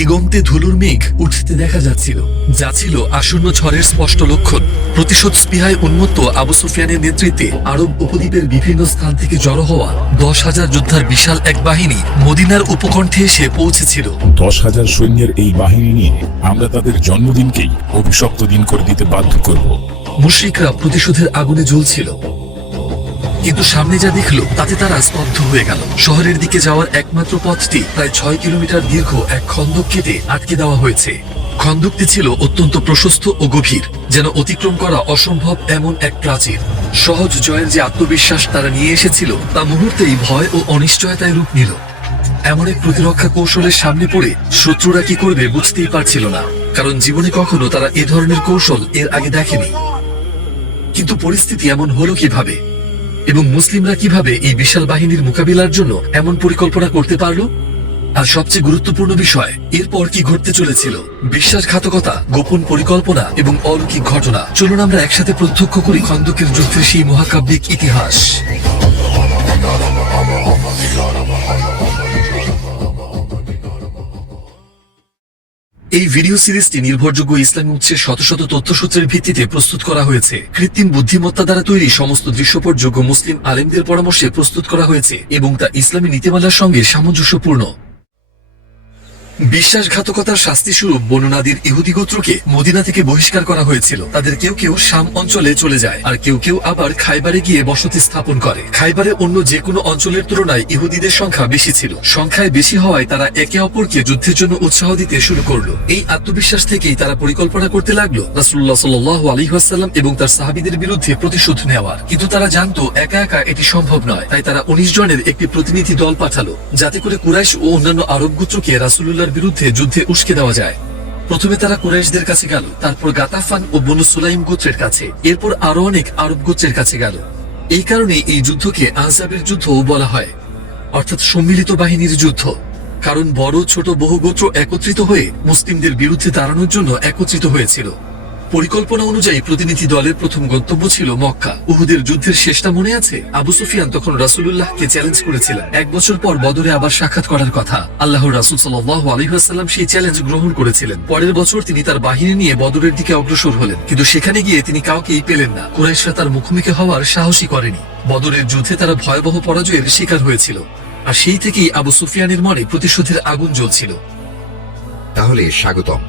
দিগন্তে ধুলোর মেঘ উঠতে দেখা যাচ্ছিল, যা ছিল আসন্ন ঝড়ের স্পষ্ট লক্ষণ। প্রতিশোধ স্পৃহায় উন্মত্ত আবু সুফিয়ানের নেতৃত্বে আরব উপদ্বীপের বিভিন্ন স্থান থেকে জড়ো হওয়া 10,000 যোদ্ধার বিশাল এক বাহিনী মদিনার উপকণ্ঠে এসে পৌঁছেছিল। 10,000 সৈন্যের এই বাহিনী নিয়ে আমরা তাদের জন্মদিনকেই অভিশপ্ত দিন করে দিতে বাধ্য করব। মুশরিকরা প্রতিশোধের আগুনে জ্বলছিল, কিন্তু সামনে যা দেখলো তাতে তারা স্তব্ধ হয়ে গেল। শহরের দিকে যাওয়ার একমাত্র পথটি প্রায় 6 কিলোমিটার দীর্ঘ এক খন্দক কেটে আটকে দেওয়া হয়েছে। খন্দকটি ছিল অত্যন্ত প্রশস্ত ও গভীর, যেন অতিক্রম করা অসম্ভব এমন এক প্রাচীর। সহজ জয়ের যে আত্মবিশ্বাস তারা নিয়ে এসেছিল তা মুহূর্তেই ভয় ও অনিশ্চয়তায় রূপ নিল। এমন এক প্রতিরক্ষা কৌশলের সামনে পড়ে শত্রুরা কি করবে বুঝতেই পারছিল না, কারণ জীবনে কখনো তারা এ ধরনের কৌশল এর আগে দেখেনি। কিন্তু পরিস্থিতি এমন হলো কিভাবে, এবং মুসলিমরা কিভাবে এই বিশাল বাহিনীর মোকাবিলার জন্য এমন পরিকল্পনা করতে পারল? আর সবচেয়ে গুরুত্বপূর্ণ বিষয়, এরপর কি ঘটতে চলেছিল? বিশ্বাসঘাতকতা, গোপন পরিকল্পনা এবং অলৌকিক ঘটনা। চলুন আমরা একসাথে প্রত্যক্ষ করি খন্দকের যুদ্ধের সেই মহাকাব্যিক ইতিহাস। এই ভিডিও সিরিজটি নির্ভরযোগ্য ইসলামী উৎসের শত শত তথ্যসূত্রের ভিত্তিতে প্রস্তুত করা হয়েছে। কৃত্রিম বুদ্ধিমত্তা দ্বারা তৈরি সমস্ত দৃশ্যপটযোগ্য মুসলিম আলেমদের পরামর্শে প্রস্তুত করা হয়েছে এবং তা ইসলামী নীতিমালার সঙ্গে সামঞ্জস্যপূর্ণ। বিশ্বাসঘাতকতার শাস্তি স্বরূপ বনু নাদির ইহুদি গোত্রকে মদিনা থেকে বহিষ্কার করা হয়েছিল। তাদের কেউ কেউ শাম অঞ্চলে চলে যায়, আর কেউ কেউ আবার খাইবারে গিয়ে বসতি স্থাপন করে। খাইবারে অন্য যে কোনো অঞ্চলের তুলনায় ইহুদিদের সংখ্যা বেশি ছিল। সংখ্যায় বেশি হওয়ায় তারা একে অপরকে যুদ্ধের জন্য উৎসাহ দিতে শুরু করলো। এই আত্মবিশ্বাস থেকেই তারা পরিকল্পনা করতে লাগলো রাসূলুল্লাহ সাল্লাল্লাহু আলাইহি ওয়াসাল্লাম এবং তার সাহাবীদের বিরুদ্ধে প্রতিশোধ নেওয়ার। কিন্তু তারা জানতো একা একা এটি সম্ভব নয়, তাই তারা 19 জনের একটি প্রতিনিধি দল পাঠালো, যাতে করে কুরাইশ ও অন্যান্য আরব গোত্রকে রাসূলুল্লাহর বিরুদ্ধে যুদ্ধে উস্কে দেওয়া যায়। প্রথমে তারা কুরাইশদের কাছে গেল, তারপর গাতাফান ও বনু সুলাইম গোত্রের কাছে, এরপর আরো অনেক আরব গোত্রের কাছে গেল। এই কারণে এই যুদ্ধকে আহজাবের যুদ্ধও বলা হয়, অর্থাৎ সম্মিলিত বাহিনীর যুদ্ধ। কারণ বড় ছোট বহু গোত্র একত্রিত হয়ে মুসলিমদের বিরুদ্ধে দাঁড়ানোর জন্য একত্রিত হয়েছিল। পরিকল্পনা অনুযায়ী প্রতিনিধি দলের প্রথম গন্তব্য ছিল মক্কা। উহুদের যুদ্ধের শেষটা মনে আছে? আবু সুফিয়ান তখন রাসূলুল্লাহকে চ্যালেঞ্জ করেছিলেন 1 বছর পর বদরে আবার সাক্ষাৎ করার কথা। আল্লাহর রাসূল সাল্লাল্লাহু আলাইহি ওয়াসাল্লাম সেই চ্যালেঞ্জ গ্রহণ করেছিলেন। পরের বছর তিনি তার বাহিনী নিয়ে বদরের দিকে অগ্রসর হলেন, কিন্তু সেখানে গিয়ে তিনি কাউকেই পেলেন না। কুরাইশরা তার মুখোমুখি হওয়ার সাহসই করেনি। বদরের যুদ্ধে তারা ভয়াবহ পরাজয়ের শিকার হয়েছিল, আর সেই থেকেই আবু সুফিয়ানের মনে প্রতিশোধের আগুন জ্বলছিল। তাহলে স্বাগতম।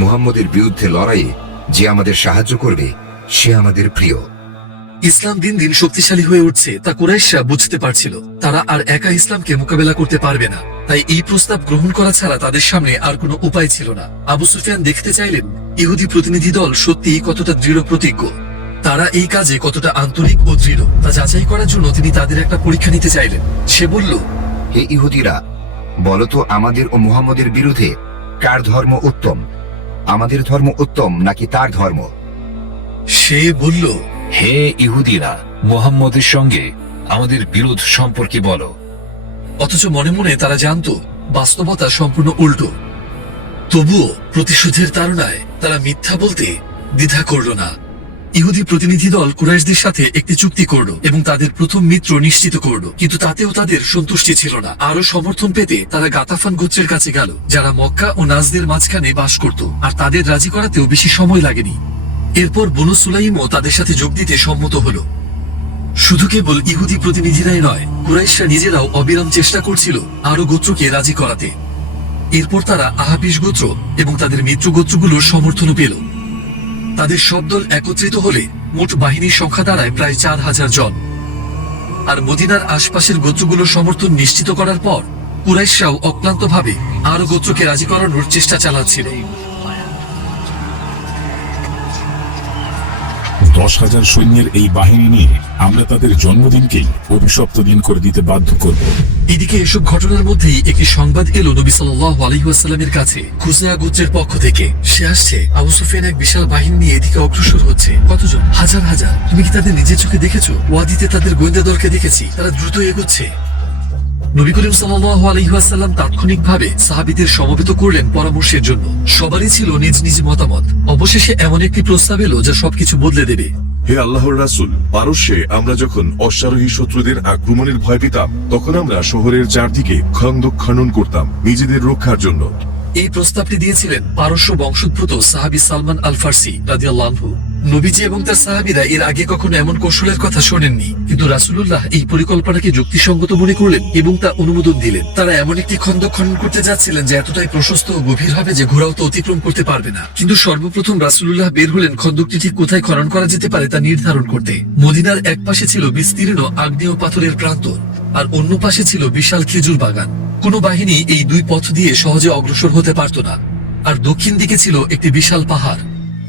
মুহাম্মদের বিরুদ্ধে লড়াইয়ে যে আমাদের সাহায্য করবে সে আমাদের প্রিয়। ইসলাম দিন দিন শক্তিশালী হয়ে উঠছে তা কুরাইশরা বুঝতে পারছিল। তারা আর একা ইসলামকে মোকাবেলা করতে পারবে না, তাই এই প্রস্তাব গ্রহণ করা ছাড়া তাদের সামনে আর কোনো উপায় ছিল না। আবু সুফিয়ান দেখতে চাইলেন ইহুদি প্রতিনিধি দল সত্যিই কতটা দৃঢ় প্রতিজ্ঞ, তারা এই কাজে কতটা আন্তরিক ও দৃঢ় তা যাচাই করার জন্য তিনি তাদের একটা পরীক্ষা নিতে চাইলেন। সে বলল, হে ইহুদিরা, বলতো আমাদের ও মুহাম্মদের বিরুদ্ধে কার ধর্ম উত্তম? আমাদের ধর্ম উত্তম নাকি তার ধর্ম? সে বলল, হে ইহুদিরা, মুহাম্মদের সঙ্গে আমাদের বিরোধ সম্পর্কে বলো। অথচ মনে মনে তারা জানতো বাস্তবতা সম্পূর্ণ উল্টো। তবুও প্রতিশোধের তাড়নায় তারা মিথ্যা বলতে দ্বিধা করল না। ইহুদি প্রতিনিধি দল কুরাইশদের সাথে একটি চুক্তি করল এবং তাদের প্রথম মিত্র নিশ্চিত করল, কিন্তু তাতেও তাদের সন্তুষ্টি ছিল না। আরো সমর্থন পেতে তারা গাতাফান গোত্রের কাছে গেল, যারা মক্কা ও নাজদের মাঝখানে বাস করত, আর তাদের রাজি করাতেও বেশি সময় লাগেনি। এরপর বনু সুলাইমও তাদের সাথে যোগ দিতে সম্মত হল। শুধু কেবল ইহুদি প্রতিনিধিরাই নয়, কুরাইশরা নিজেরাও অবিরাম চেষ্টা করছিল আরো গোত্রকে রাজি করাতে। এরপর তারা আহাবিশ গোত্র এবং তাদের মিত্র গোত্রগুলোর সমর্থনও পেল। তাদের সব দল একত্রিত হলে মোট বাহিনীর সংখ্যা দাঁড়ায় প্রায় 4000 জন। আর মদিনার আশপাশের গোত্রগুলোর সমর্থন নিশ্চিত করার পর কুরাইশরাও অক্লান্তভাবে আরো গোত্রকে রাজি করানোর চেষ্টা চালাচ্ছিল। 10,000 সৈন্যের এই বাহিনী নিয়ে আমরা তাদের জন্মদিনকেই অভিশপ্ত দিন করে দিতে বাধ্য করব। এদিকে এসব ঘটনার মধ্যেই একটি সংবাদ এলো নবী সাল্লাল্লাহু আলাইহি ওয়াসাল্লামের কাছে খুজয়া গোত্রের পক্ষ থেকে। সে আসছে, আবু সুফিয়ান এক বিশাল বাহিনী নিয়ে এদিকে অগ্রসর হচ্ছে। কতজন? হাজার হাজার। তুমি কি তাদের নিজের চোখে দেখেছো? ওয়াদিতে তাদের গোয়েন্দা দলকে দেখেছি, তারা দ্রুত এগোচ্ছে। নবী করিম সাল্লাল্লাহু আলাইহি ওয়াসাল্লাম তাৎক্ষণিকভাবে সাহাবীদের সমবেত করলেন পরামর্শের জন্য। সবারই ছিল নিজ নিজ মতামত। অবশেষে এমন একটি প্রস্তাব এলো যা সবকিছু বদলে দেবে। হে আল্লাহর রাসূল, পারস্যে আমরা যখন অশ্বারোহী শত্রুদের আক্রমণের ভয় পেতাম, তখন আমরা শহরের চারদিকে খন্দক খনন করতাম নিজেদের রক্ষার জন্য। এই প্রস্তাবটি দিয়েছিলেন পারস্য বংশোদ্ভূত সাহাবী সালমান আল ফার্সি রাদিয়াল্লাহু আনহু। নবীজি এবং তার সাহাবীরা এর আগে কখনো এমন কৌশলের কথা শোনেননি, কিন্তু রাসূলুল্লাহ এই পরিকল্পনাকে যুক্তিসঙ্গত মনে করলেন এবং তা অনুমোদন দিলেন। তারা এমন একটি খন্দক খনন করতে যাচ্ছিলেন যা এতটাই প্রশস্ত ও গভীর হবে যে ঘোড়াও তো অতিক্রম করতে পারবে না। কিন্তু সর্বপ্রথম রাসূলুল্লাহ বের হলেন খন্দকটি ঠিক কোথায় খনন করা যেতে পারে তা নির্ধারণ করতে। মদিনার এক পাশে ছিল বিস্তীর্ণ আগ্নেয় পাথরের প্রান্তর, আর অন্য পাশে ছিল বিশাল খেজুর বাগান। কোন বাহিনী এই দুই পথ দিয়ে সহজে অগ্রসর হতে পারত না। আর দক্ষিণ দিকে ছিল একটি বিশাল পাহাড়,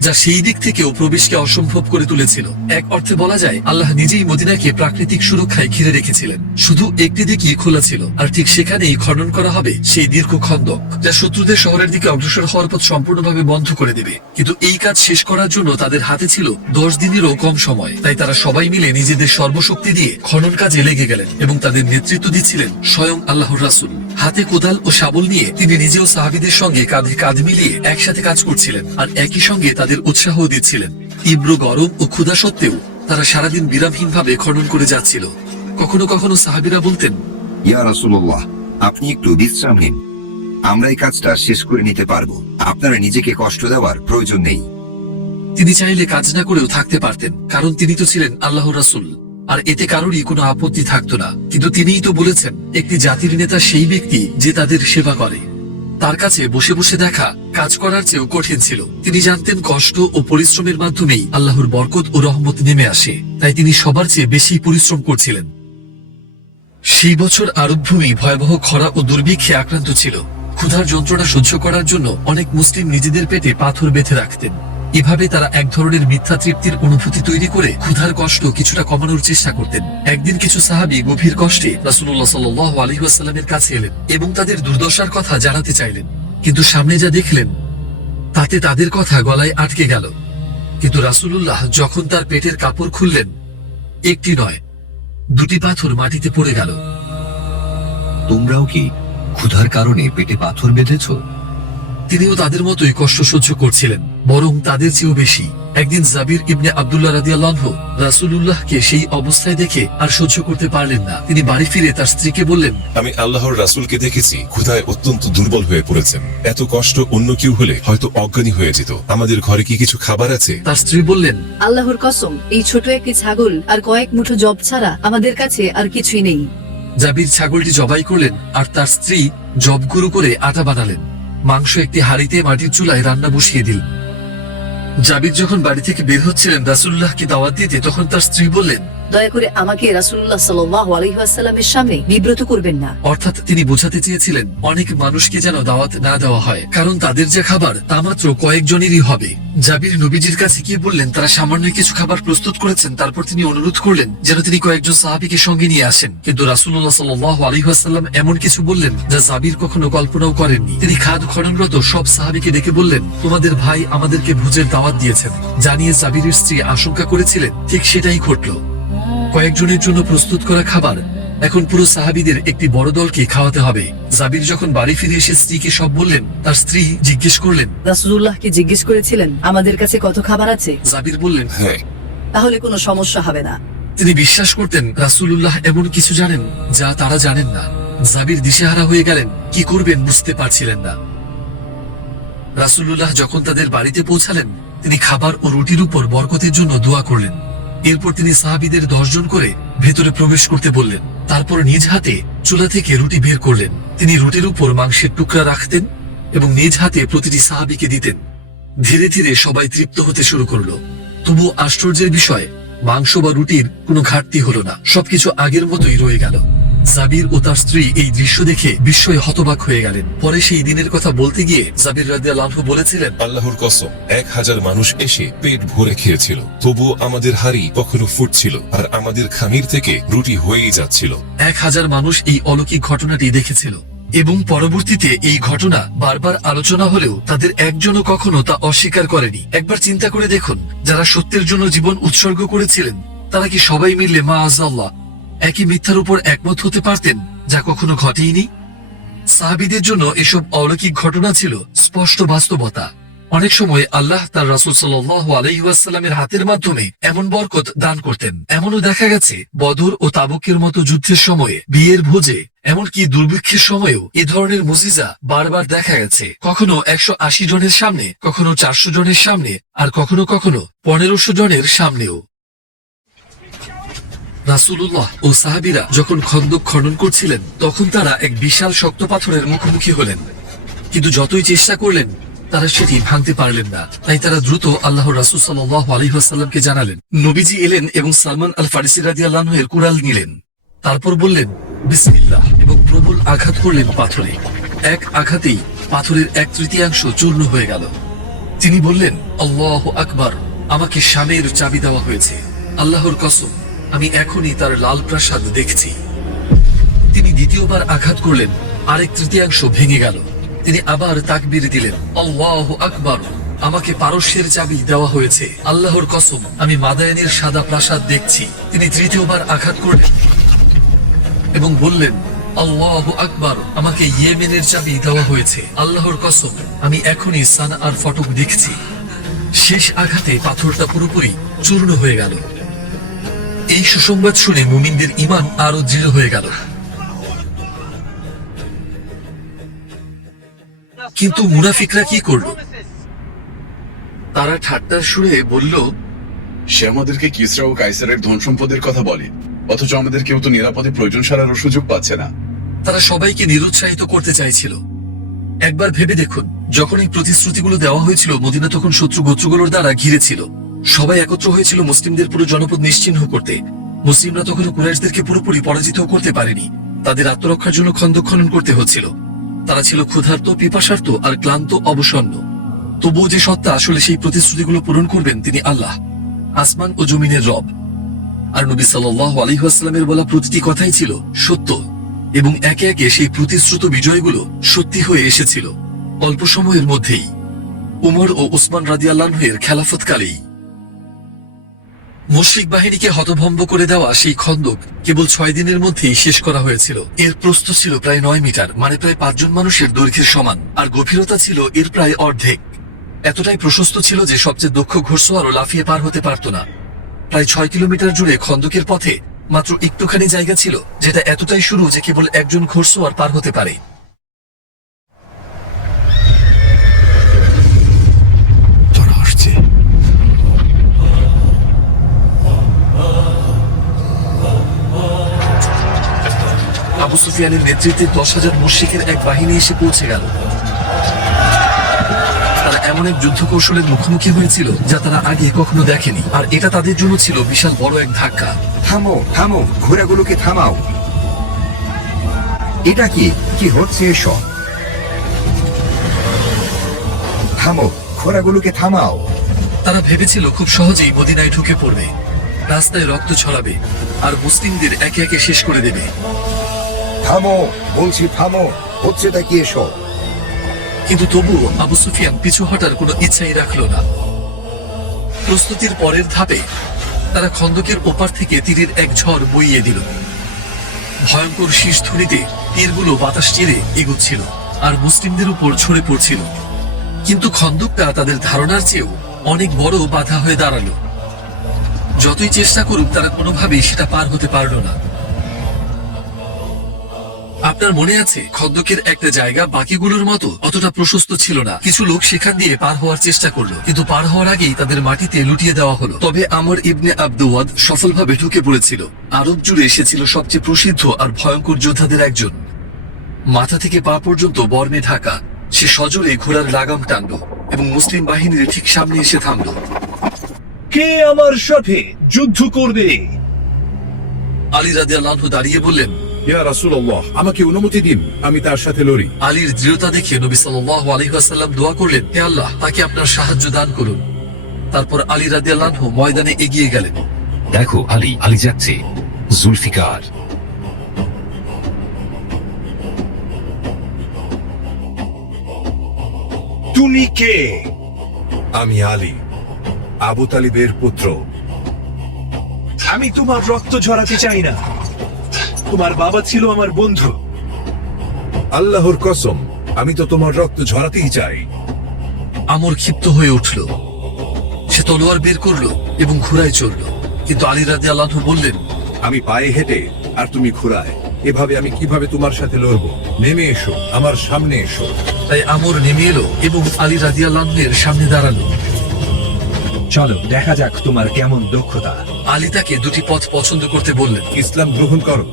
যা সেই দিক থেকেও প্রবেশকে অসম্ভব করে তুলেছিল। এক অর্থে বলা যায় আল্লাহ নিজেই মদিনাকে প্রাকৃতিক সুরক্ষায় ঘিরে রেখেছিলেন। শুধু একটি দিকই খোলা ছিল, আর ঠিক সেখানেই খনন করা হবে সেই দীর্ঘ খন্দক, যা শত্রুদের শহরের দিকে অগ্রসর হওয়ার পথ সম্পূর্ণভাবে বন্ধ করে দেবে। কিন্তু এই কাজ শেষ করার জন্য তাদের হাতে ছিল 10 দিনেরও কম সময়। তাই তারা সবাই মিলে নিজেদের সর্বশক্তি দিয়ে খনন কাজে লেগে গেলেন, এবং তাদের নেতৃত্ব দিচ্ছিলেন স্বয়ং আল্লাহর রাসূল। হাতে কোদাল ও শাবল নিয়ে তিনি নিজেও সাহাবীদের সঙ্গে কাঁধে কাঁধ মিলিয়ে একসাথে কাজ করছিলেন, আর একই সঙ্গে তাদের উৎসাহ দিচ্ছিলেন। তীব্র গরম ও ক্ষুধা সত্ত্বেও তারা সারাদিন বিরামহীনভাবে খনন করে যাচ্ছিল। কখনো কখনো সাহাবীরা বলতেন, ইয়া রাসূলুল্লাহ, আপনি একটু বিশ্রাম নিন, আমরা এই কাজটা শেষ করে নিতে পারবো, আপনারা নিজেকে কষ্ট দেওয়ার প্রয়োজন নেই। তিনি চাইলে কাজ না করেও থাকতে পারতেন, কারণ তিনি তো ছিলেন আল্লাহর রাসূল, আর এতে কারোরই কোনো আপত্তি থাকতো না। কিন্তু তিনিই তো বলেছেন, একটি জাতির নেতা সেই ব্যক্তি যে তাদের সেবা করে। তার কাছে বসে বসে দেখা কাজ করার চেয়েও কঠিন ছিল। তিনি জানতেন কষ্ট ও পরিশ্রমের মাধ্যমেই আল্লাহর বরকত ও রহমত নেমে আসে, তাই তিনি সবার চেয়ে বেশি পরিশ্রম করছিলেন। সেই বছর আরব ভূমি ভয়াবহ খরা ও দুর্ভিক্ষে আক্রান্ত ছিল। ক্ষুধার যন্ত্রণা সহ্য করার জন্য অনেক মুসলিম নিজেদের পেটে পাথর বেঁধে রাখতেন। এভাবে তারা এক ধরনের মিথ্যা তৃপ্তির অনুভূতি তৈরি করে ক্ষুধার কষ্ট কিছুটা কমানোর চেষ্টা করতেন। একদিন কিছু সাহাবী গভীর কষ্টে রাসূলুল্লাহ সাল্লাল্লাহু আলাইহি ওয়াসাল্লামের কাছে এলেন এবং তাদের দুর্দশার কথা জানাতে চাইলেন। কিন্তু সামনে যা দেখলেন তাতে তাদের কথা গলায় আটকে গেল। কিন্তু রাসূলুল্লাহ যখন তার পেটের কাপড় খুললেন, একটি নয় 2টি পাথর মাটিতে পড়ে গেল। তোমরাও কি ক্ষুধার কারণে পেটে পাথর বেঁধেছো? তিনিও তাদের মতোই কষ্ট সহ্য করছিলেন, বরং তাদের চেয়েও বেশি। একদিন জাবির ইবনে আব্দুল্লাহ রাদিয়াল্লাহু আনহু রাসূলুল্লাহকে সেই অবস্থায় দেখে আর সহ্য করতে পারলেন না। তিনি বাড়ি ফিরে তার স্ত্রীকে বললেন, আমি আল্লাহর রাসূলকে দেখেছি ক্ষুধায় অত্যন্ত দুর্বল হয়ে পড়েছেন। এত কষ্ট অন্য কেউ হলে হয়তো অজ্ঞানী হয়ে যেত। আমাদের ঘরে কি কিছু খাবার আছে? তার স্ত্রী বললেন, আল্লাহর কসম, এই ছোট একটি ছাগল আর কয়েক মুঠো জব ছাড়া আমাদের কাছে আর কিছুই নেই। জাবির ছাগলটি জবাই করলেন, আর তার স্ত্রী জব গুঁড়ো করে আটা বানালেন। মাংস একটি হাঁড়িতে মাটির চুলায় রান্না বসিয়ে দিল। জাবির যখন বাড়ি থেকে বের হচ্ছিলেন রাসূলুল্লাহকে দাওয়াত দিতে, তখন তার স্ত্রী বললেন, দয়া করে আমাকে রাসূলুল্লাহ সাল্লাল্লাহু আলাইহি ওয়াসাল্লামের সামনে বিব্রত করবেন না। অর্থাৎ তিনি বোঝাতে চেয়েছিলেন অনেক মানুষকে যেন দাওয়াত না দেওয়া হয়, কারণ তাদের যে খাবার তা মাত্র কয়েকজনেরই হবে। জাবির নবীজির কাছে গিয়ে বললেন তারা সামান্য কিছু খাবার প্রস্তুত করেছেন। তারপর তিনি অনুরোধ করলেন যেন তিনি কয়েকজন সাহাবীকে সঙ্গে নিয়ে আসেন। কিন্তু রাসূলুল্লাহ সাল্লাল্লাহু আলাইহি ওয়াসাল্লাম এমন কিছু বললেন যা জাবির কখনো কল্পনাও করেননি। তিনি খাদ খননরত সব সাহাবীকে ডেকে বললেন, তোমাদের ভাই আমাদেরকে ভোজের দাওয়াত দিয়েছেন। জানিয়ে জাবিরের স্ত্রী আশঙ্কা করেছিলেন ঠিক সেটাই ঘটল। কয়েকজনের জন্য প্রস্তুত করা খাবার এখন পুরো সাহাবীদের একটি বড় দলকে খাওয়াতে হবে। জাবির যখন বাড়ি ফিরে এসে স্ত্রীকে সব বললেন, তার স্ত্রী জিজ্ঞেস করলেন, রাসূলুল্লাহকে জিজ্ঞেস করেছিলেন আমাদের কাছে কত খাবার আছে? জাবির বললেন, হ্যাঁ। তাহলে কোনো সমস্যা হবে না। তিনি বিশ্বাস করতেন রাসূলুল্লাহ এমন কিছু জানেন যা তারা জানেন না। জাবির দিশেহারা হয়ে গেলেন, কি করবেন বুঝতে পারছিলেন না। রাসূলুল্লাহ যখন তাদের বাড়িতে পৌঁছালেন, তিনি খাবার ও রুটির উপর বরকতের জন্য দোয়া করলেন। এরপর তিনি সাহাবীদের 10 জন করে ভেতরে প্রবেশ করতে বললেন। তারপর নিজ হাতে চুলা থেকে রুটি বের করলেন। তিনি রুটির উপর মাংসের টুকরা রাখতেন এবং নিজ হাতে প্রতিটি সাহাবীকে দিতেন। ধীরে ধীরে সবাই তৃপ্ত হতে শুরু করলো। তবু আশ্চর্যের বিষয়, মাংস বা রুটির কোনো ঘাটতি হলো না, সবকিছু আগের মতোই রয়ে গেল। জাবির ও তার স্ত্রী এই দৃশ্য দেখে বিস্ময়ে হতবাক হয়ে গেলেন। পরে সেই দিনের কথা বলতে গিয়ে জাবির রাদিয়াল্লাহু আনহু বলেছিলেন, আল্লাহর কসম, 1000 মানুষ এসে পেট ভরে খেয়েছিল, তবুও আমাদের হাড়ি কখনো ফুটছিল আর আমাদের খামির থেকে রুটি হয়েই যাচ্ছিল। 1000 মানুষ এই অলৌকিক ঘটনাটি দেখেছিল, এবং পরবর্তীতে এই ঘটনা বারবার আলোচনা হলেও তাদের একজনও কখনো তা অস্বীকার করেনি। একবার চিন্তা করে দেখুন, যারা সত্যের জন্য জীবন উৎসর্গ করেছিলেন তারা কি সবাই মিললে মাআযাল্লাহ একই মিথ্যার উপর একমত হতে পারতেন, যা কখনো ঘটেইনি? সাহাবীদের জন্য এসব অলৌকিক ঘটনা ছিল স্পষ্ট বাস্তবতা। অনেক সময় আল্লাহ তার রাসূল সাল্লাল্লাহু আলাইহি ওয়াসাল্লামের হাতের মাধ্যমে এমন বরকত দান করতেন। এমনও দেখা গেছে বদর ও তাবুকের মতো যুদ্ধের সময়ে, বিয়ের ভোজে, এমনকি দুর্ভিক্ষের সময়েও এ ধরনের মুজিজা বারবার দেখা গেছে। কখনো 180 জনের সামনে, কখনো 400 জনের সামনে, আর কখনো কখনো 1500 জনের সামনেও। রাসূলুল্লাহ ও সাহাবীরা যখন খন্দক খনন করছিলেন তখন তারা এক বিশাল শক্ত পাথরের মুখোমুখি হলেন, কিন্তু যতই চেষ্টা করলেন তারা সেটি ভাঙতে পারলেন না। তাই তারা দ্রুত আল্লাহর রাসূল সাল্লাল্লাহু আলাইহি ওয়াসাল্লামকে জানালেন। নবীজি এলেন এবং সালমান আল ফারিসি রাদিয়াল্লাহু আনহু এর কুড়াল নিলেন। তারপর বললেন বিসমিল্লাহ এবং প্রবল আঘাত করলেন পাথরে। এক আঘাতেই পাথরের 1/3 চূর্ণ হয়ে গেল। তিনি বললেন, আল্লাহু আকবার, আমাকে শামের চাবি দেওয়া হয়েছে। আল্লাহর কসম, আমি এখনই তার লাল প্রাসাদ দেখছি। তিনি দ্বিতীয়বার আঘাত করলেন, আরেক 1/3 ভেঙে গেল। তিনি আবার তাকবীর দিলেন, আল্লাহু আকবার, আমাকে পারস্যের চাবি দেওয়া হয়েছে। আল্লাহর কসম, আমি মাদায়ানের সাদা প্রাসাদ দেখছি। তিনি তৃতীয়বার আঘাত করলেন এবং বললেন, আল্লাহু আকবার, আমাকে ইয়েমেনের চাবি দেওয়া হয়েছে। আল্লাহর কসম, আমি এখনই সানআর ফটক দেখছি। শেষ আঘাতে পাথরটা পুরোপুরি চূর্ণ হয়ে গেল। এই সুসংবাদ শুনে মুমিনদের ঈমান আরো দৃঢ় হয়ে গেল। কিন্তু মুনাফিকরা কি করল? তারা ঠাট্টার সুরে বলল, সে আমাদেরকে কিসরা ও কাইসারের ধন সম্পদের কথা বলে, অথচ আমাদের কেউ তো নিরাপদে প্রয়োজন সারার সুযোগ পাচ্ছে না। তারা সবাইকে নিরুৎসাহিত করতে চাইছিল। একবার ভেবে দেখুন, যখন এই প্রতিশ্রুতিগুলো দেওয়া হয়েছিল মদিনা তখন শত্রু গোত্রগুলোর দ্বারা ঘিরে ছিল। সবাই একত্র হয়েছিল মুসলিমদের পুরো জনপদ নিশ্চিহ্ন করতে। মুসলিমরা তখন কুরাইশদেরকে পুরোপুরি পরাজিত করতে পারেনি। তাদের আত্মরক্ষার জন্য খন্দক খনন করতে হচ্ছিল। তারা ছিল ক্ষুধার্ত, পিপাসার্ত আর ক্লান্ত, অবসন্ন। তবুও যে সত্তা আসলে সেই প্রতিশ্রুতিগুলো পূরণ করবেন তিনি আল্লাহ, আসমান ও জমিনের রব। আর নবী সাল্লাল্লাহু আলাইহি ওয়াসাল্লামের বলা প্রতিটি কথাই ছিল সত্য, এবং একে একে সেই প্রতিশ্রুত বিজয়গুলো সত্যি হয়ে এসেছিল অল্প সময়ের মধ্যেই, উমর ও উসমান রাদিয়াল্লাহু আনহুর খেলাফতকালেই। মুশরিক বাহিনীকে হতভম্ব করে দেওয়া সেই খন্দক কেবল 6 দিনের মধ্যেই শেষ করা হয়েছিল। এর প্রস্থ ছিল প্রায় 9 মিটার, মানে প্রায় 5 জন মানুষের দৈর্ঘ্যের সমান, আর গভীরতা ছিল এর প্রায় অর্ধেক। এতটাই প্রশস্ত ছিল যে সবচেয়ে দক্ষ ঘোড়সওয়ারও লাফিয়ে পার হতে পারত না। প্রায় 6 কিলোমিটার জুড়ে খন্দকের পথে মাত্র একটুখানি জায়গা ছিল, যেটা এতটাই সরু যে কেবল একজন ঘোড়সওয়ার পার হতে পারে। তারা আসছে। আবু সুফিয়ানের নেতৃত্বে 10,000 মুশরিকের এক বাহিনী এসে পৌঁছে গেল। তারা এমন এক যুদ্ধ কৌশলের মুখোমুখি হয়েছিল যা তারা আগে কখনো দেখেনি, আর এটা তাদের জন্য ছিল বিশাল বড় এক ধাক্কা। থামো থামো, ঘোড়াগুলোকে থামাও। এটা কি কি হচ্ছে এসব? থামো, ঘোড়াগুলোকে থামাও। তারা ভেবেছিল খুব সহজেই মদিনায় ঢুকে পড়বে, রাস্তায় রক্ত ছড়াবে আর মুসলিমদের একে একে শেষ করে দেবে। থামো বলছি, থামো, হচ্ছেটা কি এসব? কিন্তু তবুও আবু সুফিয়ান পিছু হটার কোনো ইচ্ছাই রাখল না। প্রস্তুতির পরের ধাপে তারা খন্দকের ওপার থেকে তীরের এক ঝড় বইয়ে দিল। ভয়ঙ্কর শীষধ্বনিতে তীরগুলো বাতাস চিরে এগোচ্ছিল আর মুসলিমদের উপর ছড়ে পড়ছিল। কিন্তু খন্দকটা তাদের ধারণার চেয়েও অনেক বড় বাধা হয়ে দাঁড়ালো। যতই চেষ্টা করুক তারা কোনোভাবেই সেটা পার হতে পারল না। আপনার মনে আছে, খন্দকের একটা জায়গা বাকিগুলোর মতো অতটা প্রশস্ত ছিল না। কিছু লোক সেখান দিয়ে পার হওয়ার চেষ্টা করলো, কিন্তু পার হওয়ার আগেই তাদের মাটিতে লুটিয়ে দেওয়া হলো। তবে আমর ইবনে আব্দুওয়াদ সফলভাবে ঢুকে পড়েছিল। আরব জুড়ে এসেছিল সবচেয়ে প্রসিদ্ধ আর ভয়ঙ্কর যোদ্ধাদের একজন। মাথা থেকে পা পর্যন্ত বর্মে ঢাকা, সে সজোরে ঘোড়ার লাগাম টানলো এবং মুসলিম বাহিনীর ঠিক সামনে এসে থামলো। কে আমার সাথে যুদ্ধ করবে? আলী রাদিয়াল্লাহু আনহু দাঁড়িয়ে বললেন, ইয়া রাসূলুল্লাহ, আমাকে অনুমতি দিন, আমি তার সাথে লড়ি। আলীর দৃঢ়তা দেখে নবী সাল্লাল্লাহু আলাইহি ওয়াসাল্লাম দোয়া করলেন, হে আল্লাহ, তাকে আপনার সাহায্য দান করুন। তারপর আলী রাদিয়াল্লাহু আনহু ময়দানে এগিয়ে গেলেন। দেখো আলী যাচ্ছে, জুলফিকার। তুমি কে? আমি আলী, আবু তালিবের পুত্র। আমি তোমার রক্ত ঝরাতে চাই না। তোমার বাবা ছিল আমার বন্ধু। আল্লাহর কসম, আমি তো তোমার রক্ত ঝরাতেই চাই। আমর ক্ষিপ্ত হয়ে উঠল। সে তলোয়ার বের করলো এবং ঘোড়ায় চড়ল। কিন্তু আলী রাদিয়াল্লাহু আনহু বললেন, আমি পায়ে হেঁটে আর তুমি ঘোড়ায়, এভাবে আমি কিভাবে তোমার সাথে লড়বো? নেমে এসো, আমার সামনে এসো। তাই আমর নেমে এলো এবং আলী রাদিয়াল্লাহু আনহুর সামনে দাঁড়ালো। চলো দেখা যাক তোমার কেমন দক্ষতা। আলী তাকে দুটি পথ পছন্দ করতে বললেন, ইসলাম গ্রহণ করো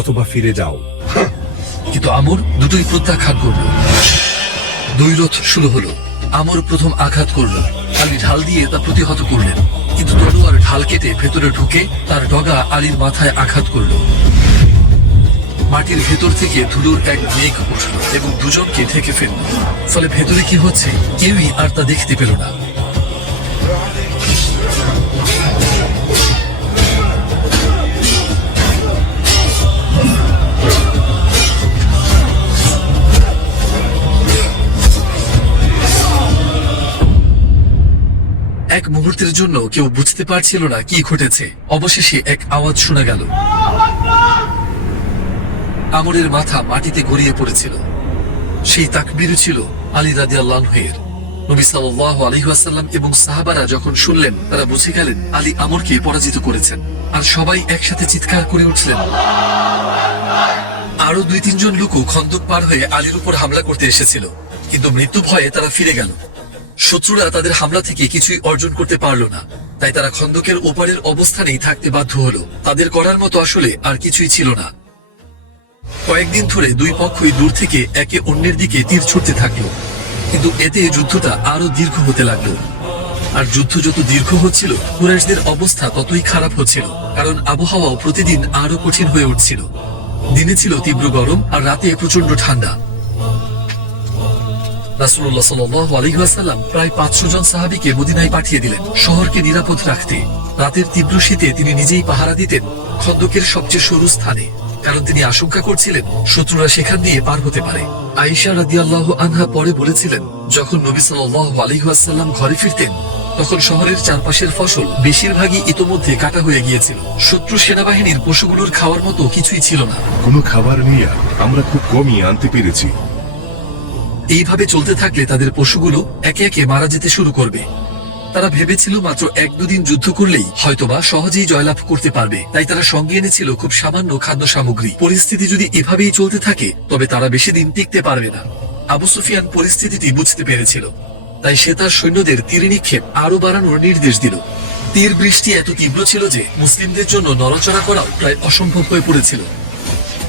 অথবা ফিরে যাও। কিন্তু আমর দুটোই প্রত্যাখ্যান করল। দ্বৈরথ শুরু হলো। আমর প্রথম আঘাত করল। আলী ঢাল দিয়ে তা প্রতিহত করলেন, কিন্তু তলোয়ার ঢাল কেটে ভেতরে ঢুকে তার ডগা আলীর মাথায় আঘাত করল। মাটির ভেতর থেকে ধুলোর এক মেঘ উঠল এবং দুজনকে ঢেকে ফেলল। ফলে ভেতরে কি হচ্ছে কেউই আর তা দেখতে পেল না। এক মুহূর্তের জন্য কেউ বুঝতে পারছিল না কি ঘটেছে। অবশেষে এক আওয়াজ শোনা গেল। আমরের মাথা মাটিতে গড়িয়ে পড়েছিল। সেই তাকবীর ছিল আলী রাদিয়াল্লাহু আনহু-এর। নবী সাল্লাল্লাহু আলাইহি ওয়াসাল্লাম এবং সাহাবারা যখন শুনলেন, তারা বুঝে গেলেন আলী আমরকে পরাজিত করেছেন। আর সবাই একসাথে চিৎকার করে উঠলেন। আরো 2-3 জন লোকও খন্দক পার হয়ে আলীর উপর হামলা করতে এসেছিল, কিন্তু মৃত্যু ভয়ে তারা ফিরে গেল। শত্রুরা তাদের হামলা থেকে কিছুই অর্জন করতে পারল না, তাই তারা খন্দকের ওপারের অবস্থানেই থাকতে বাধ্য হলো। তাদের করার মতো আসলে আর কিছুই ছিল না। কয়েকদিন ধরে দুই পক্ষই দূর থেকে একে অন্যের দিকে তীর ছুটতে থাকলো, কিন্তু এতে যুদ্ধটা আরো দীর্ঘ হতে লাগলো। আর যুদ্ধ যত দীর্ঘ হচ্ছিল, কুরাইশদের অবস্থা ততই খারাপ হচ্ছিল, কারণ আবহাওয়াও প্রতিদিন আরো কঠিন হয়ে উঠছিল। দিনে ছিল তীব্র গরম আর রাতে প্রচন্ড ঠান্ডা। রাসূলুল্লাহ সাল্লাল্লাহু আলাইহি ওয়াসাল্লাম প্রায় 500 জন সাহাবীকে মদিনায় পাঠিয়ে দিলেন শহরকে নিরাপদ রাখতে। রাতের তীব্র শীতে তিনি নিজেই পাহারা দিতেন খন্দকের সবচেয়ে সরু স্থানে, কারণ তিনি আশঙ্কা করছিলেন শত্রুরা সেখান দিয়ে পার হতে পারে। আয়েশা রাদিয়াল্লাহু আনহা পরে বলেছিলেন, যখন নবী সাল্লাল্লাহু আলাইহি ওয়াসাল্লাম ঘরে ফিরতেন, তখন শহরের চারপাশের ফসল বেশিরভাগই ইতোমধ্যে কাটা হয়ে গিয়েছিল। শত্রু সেনাবাহিনীর পশুগুলোর খাওয়ার মতো কিছুই ছিল না। কোনো খাবার নিয়ে আমরা খুব কমই আনতে পেরেছি। এইভাবে চলতে থাকলে তাদের পশুগুলো একে একে মারা যেতে শুরু করবে। তারা ভেবেছিল মাত্র 1-2 দিন যুদ্ধ করলেই হয়তোবা সহজেই জয়লাভ করতে পারবে, তাই তারা সঙ্গে এনেছিল খুব সামান্য খাদ্য সামগ্রী। পরিস্থিতি যদি এভাবেই চলতে থাকে, তবে তারা বেশি দিন টিকতে পারবে না। আবু সুফিয়ান পরিস্থিতিটি বুঝতে পেরেছিল, তাই সে তার সৈন্যদের তীর নিক্ষেপ আরো বাড়ানোর নির্দেশ দিল। তীর বৃষ্টি এত তীব্র ছিল যে মুসলিমদের জন্য নড়াচড়া করাও প্রায় অসম্ভব হয়ে পড়েছিল।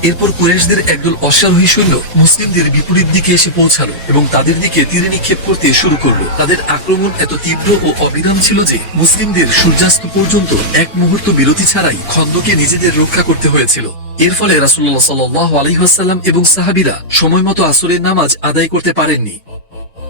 এরপর কুরাইশদের একদল অশ্বারোহী সৈন্য মুসলিমদের বিপরীত দিকে এসে পৌঁছালো এবং তাদের দিকে তীর নিক্ষেপ করতে শুরু করলো। তাদের আক্রমণ এত তীব্র ও অবিরাম ছিল যে মুসলিমদের সূর্যাস্ত পর্যন্ত এক মুহূর্ত বিরতি ছাড়াই খন্দকে নিজেদের রক্ষা করতে হয়েছিল। এর ফলে রাসূলুল্লাহ সাল্লাল্লাহু আলাইহি ওয়াসাল্লাম এবং সাহাবীরা সময়মতো আসরের নামাজ আদায় করতে পারেননি।